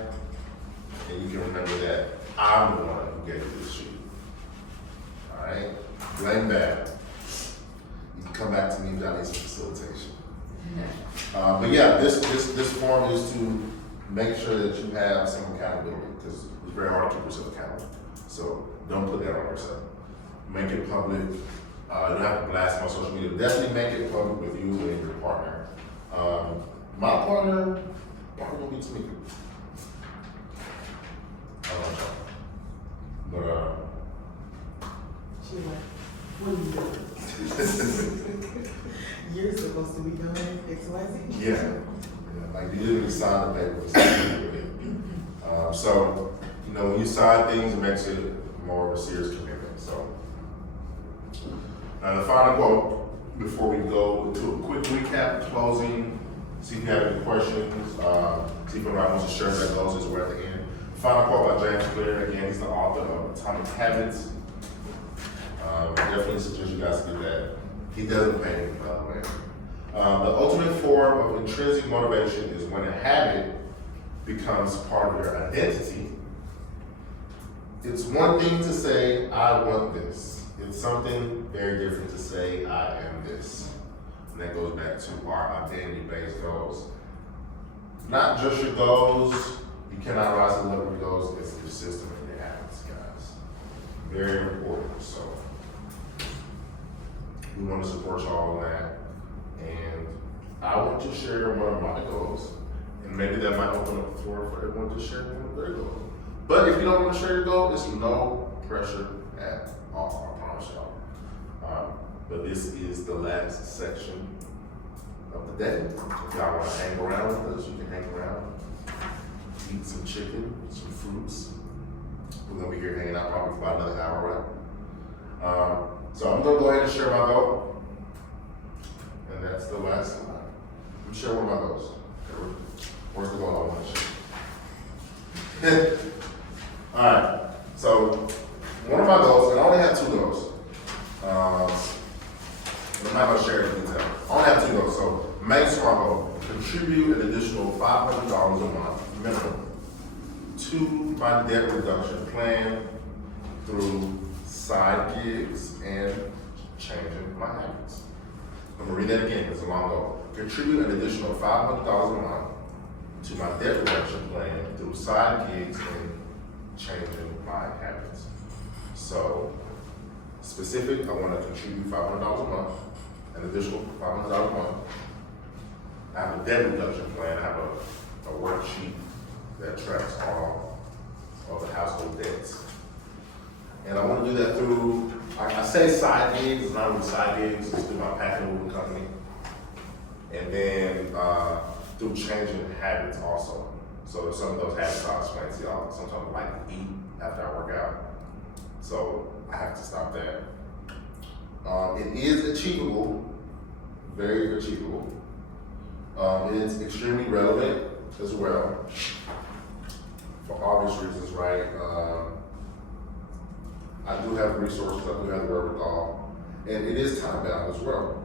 and you can remember that I'm the one who gave you this sheet. All right? Blame that. You can come back to me if y'all need some facilitation. But yeah, this form is to make sure that you have some accountability, because it's very hard to keep yourself accountable. So don't put that on yourself. Make it public. You don't have to blast it on social media. Definitely make it public with you and your partner. My partner probably won't be too many people. I don't know. But She like, what are you doing? You're supposed to be doing XYZ. yeah, like you didn't sign the paper. So, you know, when you sign things, it makes it more of a serious commitment. So, the final quote before we go into a quick recap, closing, see if you have any questions, see if anybody wants to share their goals as we're at the end. Final quote by James Clear. Again, he's the author of Atomic Habits. Definitely suggest you guys get that. He doesn't pay me, by the way. The ultimate form of intrinsic motivation is when a habit becomes part of your identity. It's one thing to say, I want this. It's something very different to say, I am this. And that goes back to our identity-based goals. Not just your goals. You cannot rise to the level of your goals. It's your system and your habits, guys. Very important. So, We want to support y'all in that. And I want to share one of my goals. And maybe that might open up the floor for everyone to share one of their goals. But if you don't want to share your goal, it's no pressure at all, I promise y'all. But this is the last section of the day. If y'all want to hang around with us, you can hang around, eat some chicken, some fruits. We're gonna be here hanging out probably for about another hour, right? So I'm gonna go ahead and share my goal. And that's the last slide. Let me share one of my goals. Where's the goal I want to share? All right, so one of my goals, and I only have 2 goals. I'm not gonna share it in detail. I only have 2 goals, so main SMART goal, contribute an additional $500 a month minimum to my debt reduction plan through side gigs and changing my habits. I'm gonna read that again, it's a long goal. Contribute an additional $500 a month to my debt reduction plan through side gigs and changing my habits. So, specific, I want to contribute $500 a month, an additional $500 a month. I have a debt reduction plan. I have a worksheet that tracks all of the household debts. And I want to do that through, I say side gigs, it's not really side gigs, it's through my packing moving company. And then through changing habits also. So some of those habits I'll explain to y'all. Sometimes I like to eat after I work out. So I have to stop that. It is achievable, very achievable. It's extremely relevant as well, for obvious reasons, right? I do have resources, I do have the wherewithal, and it is time bound as well.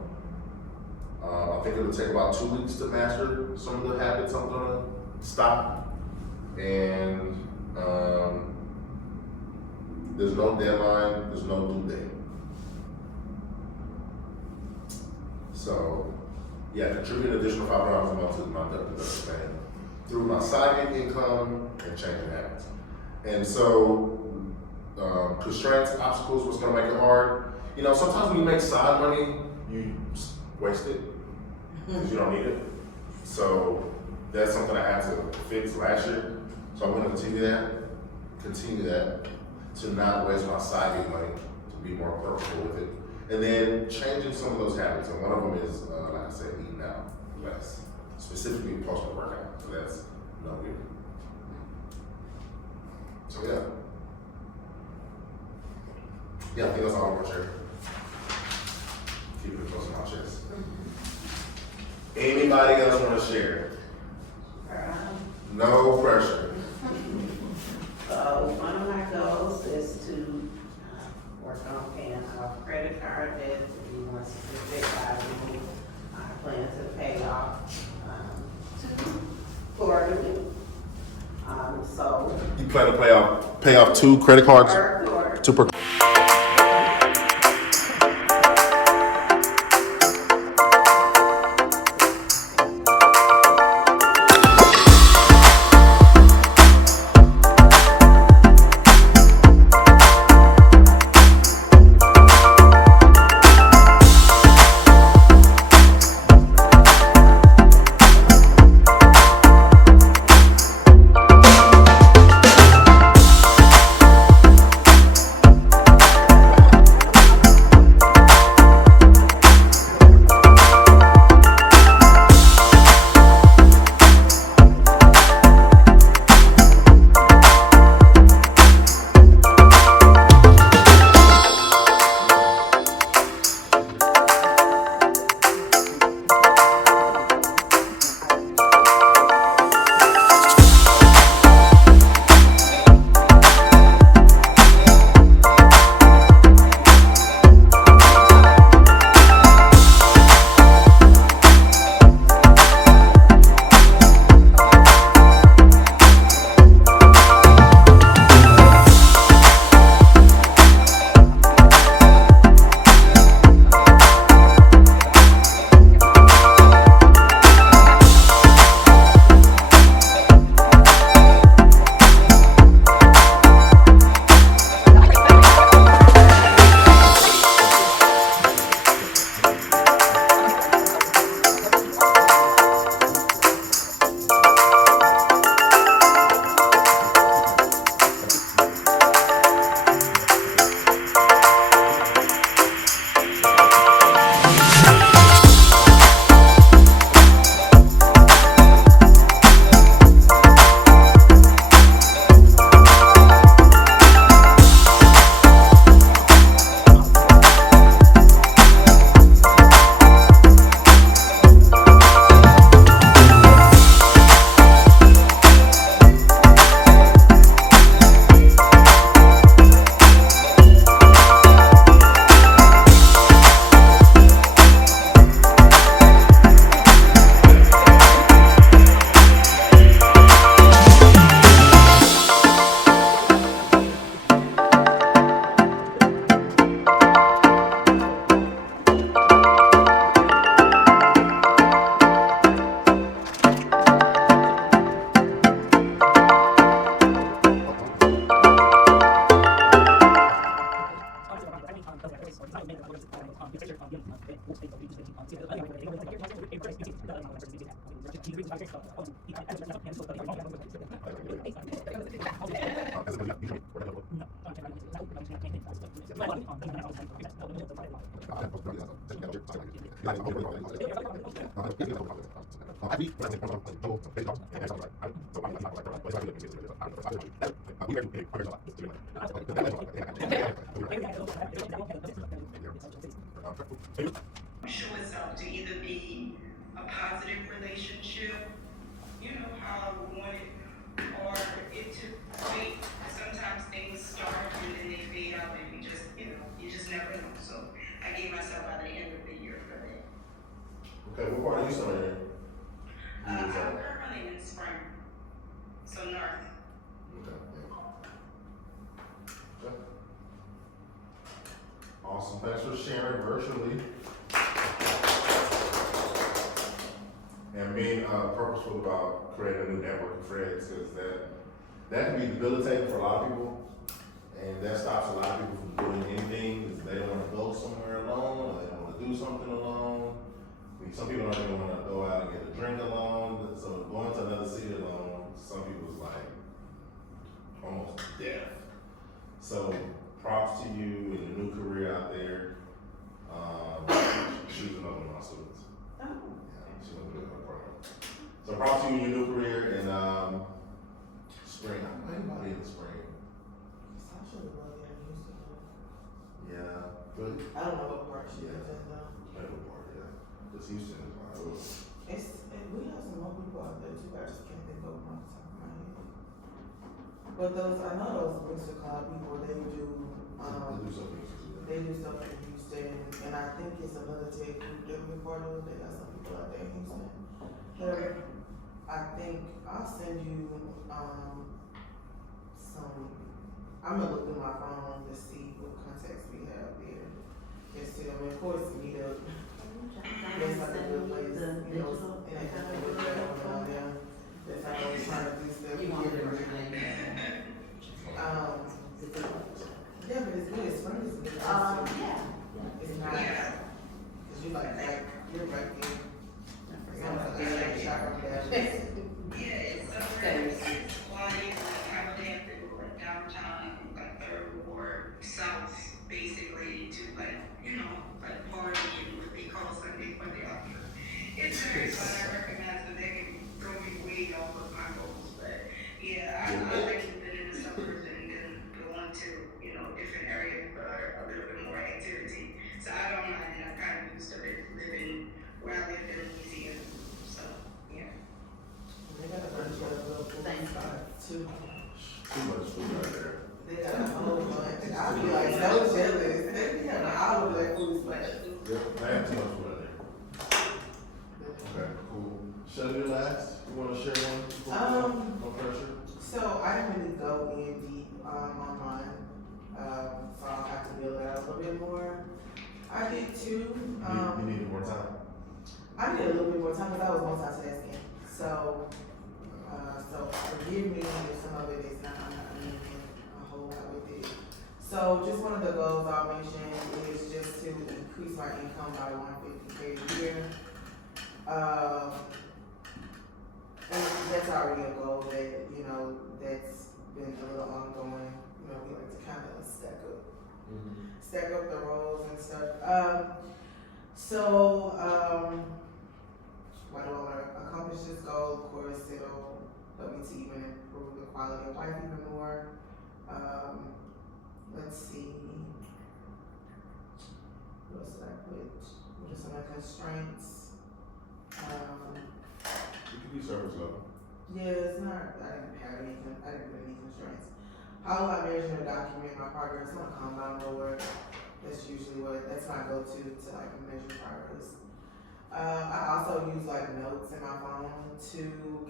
I think it'll take about 2 weeks to master some of the habits I'm gonna stop, and there's no deadline, there's no due date. So, yeah, contribute an additional $500 a month to my debt reduction plan through my side gig income and changing habits. And so, constraints, obstacles, what's gonna make it hard? You know, sometimes when you make side money, you waste it because you don't need it. So that's something I had to fix last year. So I'm gonna continue that to not waste my side gig money, to be more purposeful with it. And then changing some of those habits. And one of them is, like I said, eating out less, specifically post-workout. So that's no good. So yeah, I think that's all I want to share. Keep it close to my chest. Anybody else want to share? No pressure. So one of my goals is to work on paying off credit card debt. To be more specific, I plan to pay off 2 quarterly. So You plan to pay off 2 credit cards? per quarter. 2 per Show itself to either be a positive relationship, you know, how I would want it, or it to fade. Sometimes things start and then they fade out and we just, you know, you just never know. So I gave myself by the end of the year for that. Okay, what part are you still in? I'm currently in spring, so north. Okay. Okay. Awesome. Thanks for sharing virtually. And being purposeful about creating a new network of friends, because that can be debilitating for a lot of people, and that stops a lot of people from doing anything because they don't want to go somewhere alone, or they don't want to do something alone. I mean, some people don't even want to go out and get a drink alone. So going to another city alone, some people is like almost death. So props to you and your new career out there. She's another one of my students. Oh. Yeah, she's gonna do her program. So props to you in your new career and spring. I don't know anybody in the spring. I should have loved it in Houston. Yeah, but I don't know what part she lives in though. middle part, yeah. Because Houston is like, oh, We have some more people out there too. I just can't think of them off the top of my head. But I know those Bristol Cloud people. They do they do something. they do stuff in Houston, and I think it's another tech group that we're part of. They got some people out there in Houston. I think I'll send you some. I'm gonna look through my phone to see what contacts we have there. Just to, of course, meet up. It's like a good place, you know, and I kind of look at it on them. That's how I was trying to do stuff. You want different. Yeah, but it's good. Spring is good. Yeah. It's not, cause you're right there. It's almost like a shot from there. Yeah, it's it's quiet, like I would have to go like downtown, like Third Ward South, basically to like, you know, like party and what they call Sunday fun day out here. It's very fun. I recognize that they can throw me way off of my goals, but yeah, I like living in the suburbs and then going to, you know, different areas for a little bit more activity. So I don't mind. I'm kind of used to living where I lived in Louisiana. So yeah. They got a bunch of little Thanks. spots too. Too much food right there. They got a whole bunch. I'll be like so jealous. They be having all of that food spots. Yeah, I have too much food right there. Okay, cool. Shelly, last? You want to share one? No pressure. So I didn't really go in deep online, so I'll have to build it out a little bit more. I did too. You need more time. I need a little bit more time because I was multitasking. So forgive me if some of it is not, I'm not doing a whole lot with it. So just one of the goals I'll mention is just to increase my income by $150K a year. And that's already a goal that, you know, that's been a little ongoing. You know, we like to kind of stack up the roles and stuff. Why do I want to accomplish this goal? Of course, it'll help me to even improve the quality of life even more. Let's see. What else did I put? What are some of the constraints? You can be service level. Yeah, it's not, I didn't put any constraints. How will I measure and document my progress on a Kanban board? That's my go-to to like measure progress. I also use like notes in my phone to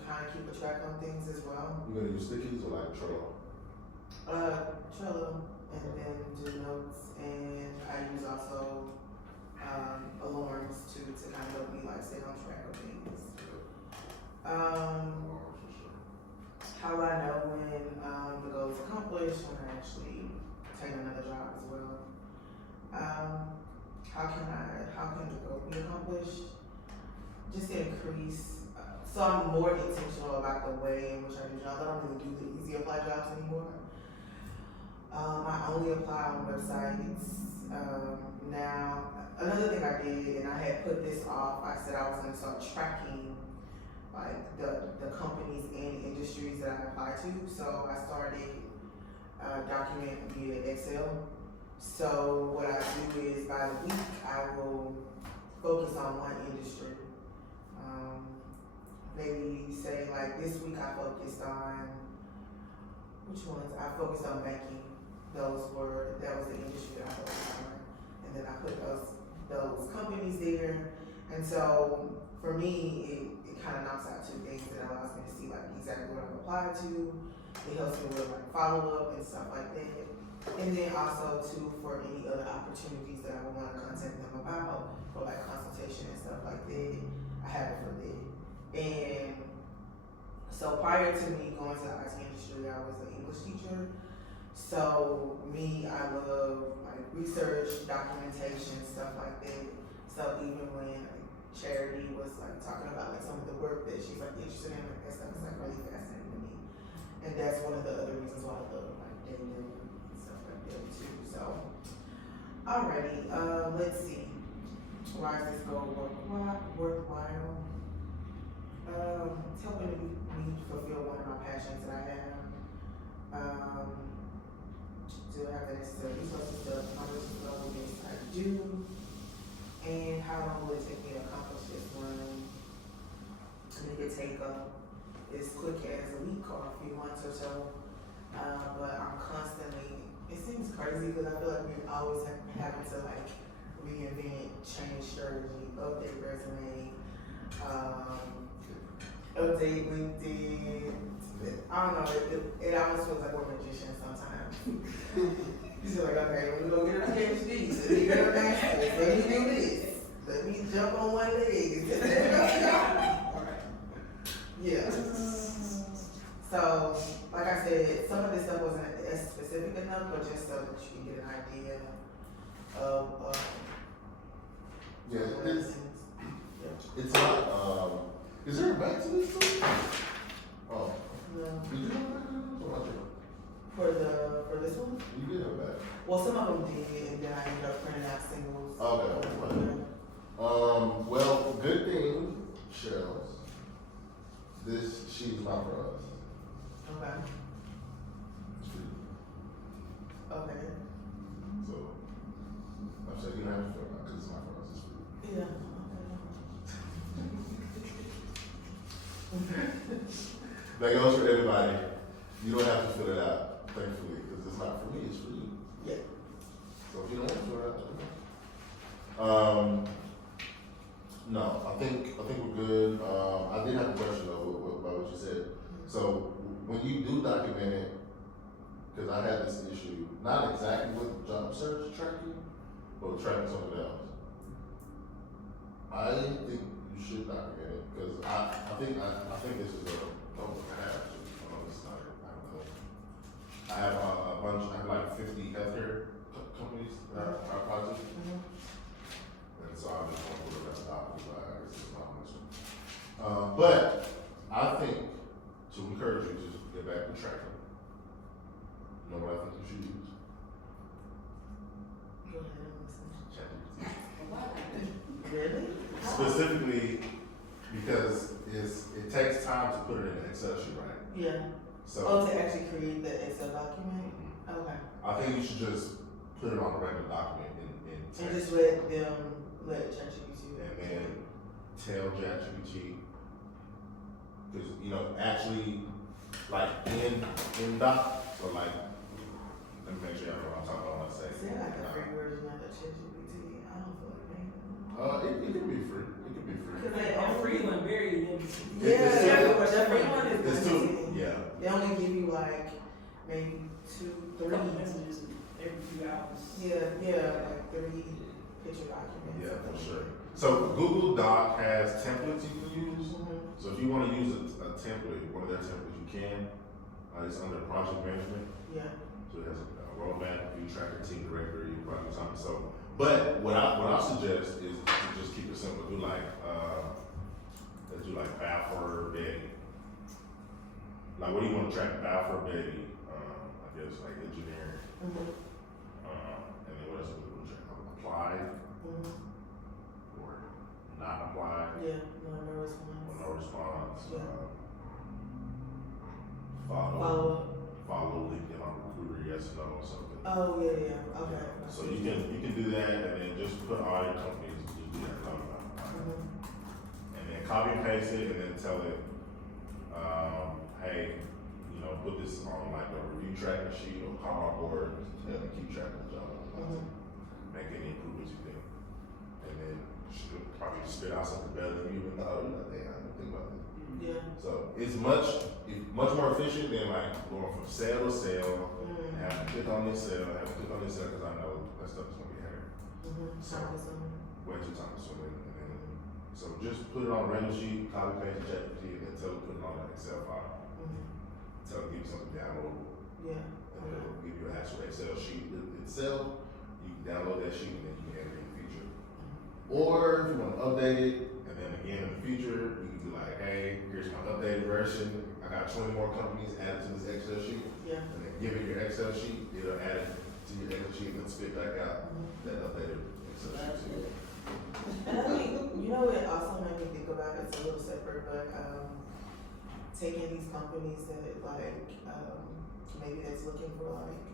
kind of keep a track on things as well. You gonna use stickies or like Trello? Trello, and then do notes, and I use also alarms to kind of help me like stay on track of things. How will I know when the goal is accomplished, when I actually take another job as well? How can the goal be accomplished? Just to increase, so I'm more intentional about the way in which I do jobs. I don't really do the easy apply jobs anymore. I only apply on websites Now, another thing I did, and I had put this off, I said I was gonna start tracking like the companies and industries that I apply to. So I started document via Excel. So what I do is by the week I will focus on one industry. Maybe say like this week I focused on which ones? I focused on banking. That was the industry that I focused on, and then I put those companies there. And so for me, it kind of knocks out two things. It allows me to see like exactly what I'm applied to. It helps me with like follow up and stuff like that. And then also too for any other opportunities that I would want to contact them about, for like consultation and stuff like that. I have it for that. And so prior to me going to the IT industry, I was an English teacher. So me, I love like research, documentation, stuff like that. So even when like, Charity was like talking about like some of the work that she's like interested in, like that stuff is like really fascinating to me. And that's one of the other reasons why I love like data and stuff like that too. So, alrighty, let's see. Why is this goal worthwhile? It's helping me fulfill one of my passions that I have. Do I have the necessary resources to accomplish the goal? Yes, I do. And how long will it take me to accomplish this one? And it could take as quick as a week or a few months or so. But I'm constantly, it seems crazy because I feel like we're always having to like reinvent, change strategy, update resume, update LinkedIn. I don't know, it almost feels like we're magicians sometimes. You're like, okay, let me go get a PhD, let me get a master's, let me do this, let me jump on one leg. Yeah. So, like I said, some of this stuff wasn't as specific enough, but just so that you can get an idea of Yeah, it's not, is there a back to this too? Oh, did you have a back to this? Or not you? for this one. You did have a back. Well, some of them did, and then I ended up printing out singles. Okay, right. Well, good thing, Shells. This sheet's not for us. Okay. It's for you. Okay. So, I'm saying you don't have to fill it out because it's not for us, it's for you. Yeah. That goes for everybody. You don't have to fill it out, thankfully, because it's not for me, it's for you. Yeah. So if you don't want to fill it out, let me know. No, I think we're good. I did have a question though about what you said. So when you do document it, because I had this issue, not exactly with job search tracking, but tracking something else. I think you should document it because I think this is a I have to. This is not it. I don't know. I have a bunch. I have like 50 healthcare companies that I apply to. And so I just want to put it as a document, but I guess it's not on this one. But I think to encourage you to just get back to tracking. You know what I think you should use? Go ahead and listen. ChatGPT. Really? Specifically because it takes time to put it in an Excel sheet, right? Yeah. So To actually create the Excel document? Okay. I think you should just put it on a regular document in And text. just let ChatGPT And then tell ChatGPT, because actually, like in doc, or like, let me make sure I know what I'm talking about when I say. Is there like a free version of the ChatGPT? I don't feel like paying. It can be free. It can be free. A free one, very limited. Yeah, but the free one is It's limited. too, yeah. They only give you like maybe 2, 3. Couple messages every few hours. Yeah, like 3 picture documents. Yeah, for sure. So Google Doc has templates you can use. Mhm. So if you want to use a template, one of their templates, you can. It's under project management. Yeah. So it has a roadmap, view tracker, team directory, project something. So, but what I suggest is to just keep it simple. Do like let's do like Balfour Betty. Like what do you want to track? Balfour Betty. I guess like engineering. Mhm. And then what else we do? Check applied or not applied, Yeah, no response. or no response. Yeah. Follow LinkedIn on recruiter, yes, no, or something. Oh, yeah, okay. So you can do that and then just put all your companies, just do that. And then copy and paste it and then tell it, hey, you know, put this on like a review tracking sheet or call our board, tell them keep track of the job. Make any improvements you think. And then she'll probably spit out something better than you even thought. You're like, hey, I didn't think about this. Yeah. So it's much more efficient than like going from sale to sale, and have to click on this sale, because I know that stuff is gonna be hard. So way too time consuming. And then so just put it on a regular sheet, copy paste, ChatGPT, and then tell it to put it on an Excel file. Tell it give you something downloadable. Yeah. And then it'll give you an actual Excel sheet itself. You can download that sheet and then you can enter in the feature. Or if you want to update it, and then again in the future, you can be like, hey, here's my updated version. I got 20 more companies added to this Excel sheet. Yeah. And then give it your Excel sheet, it'll add it to your Excel sheet and spit back out that updated Excel sheet. And I think, you know, it also made me think about, it's a little separate, but, taking these companies that like, maybe that's looking for like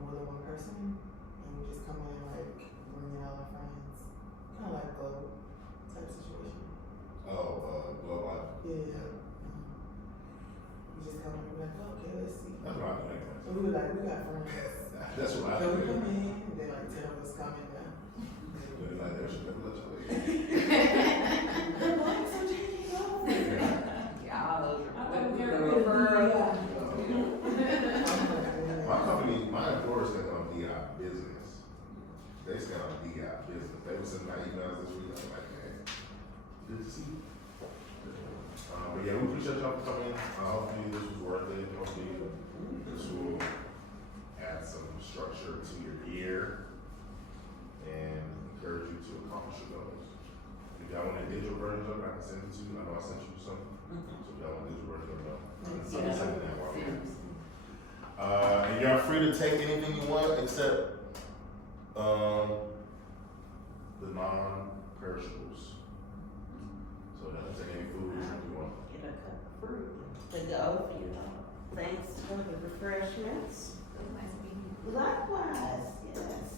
more than one person, and we just come in and like bring in all our friends, kind of like a globe type situation. Oh, Global Life. Yeah. We just come in and be like, okay, let's see. That's what I do anyway. So we were like, we got friends. That's what I So we do. come in, and then like 10 of us come in now. They're like, they should never let you leave. They're like, so Jamie, go. My company, my employers think I'm DI business. They say I'm DI business. They were sending my emails this week. I'm like, hey, good to see you. But yeah, we appreciate y'all for coming. Hopefully this was worth it. Hopefully this will add some structure to your year and encourage you to accomplish your goals. If y'all want a digital version of it, I can send it to you. I know I sent you some. So if y'all want a digital version of it, I'll send that while we're here. And y'all free to take anything you want except the non-perishables. So don't take any food or drink you want. Get a cup of fruit to go, you know. Thanks for the refreshments. Nice meeting you. Likewise, yes.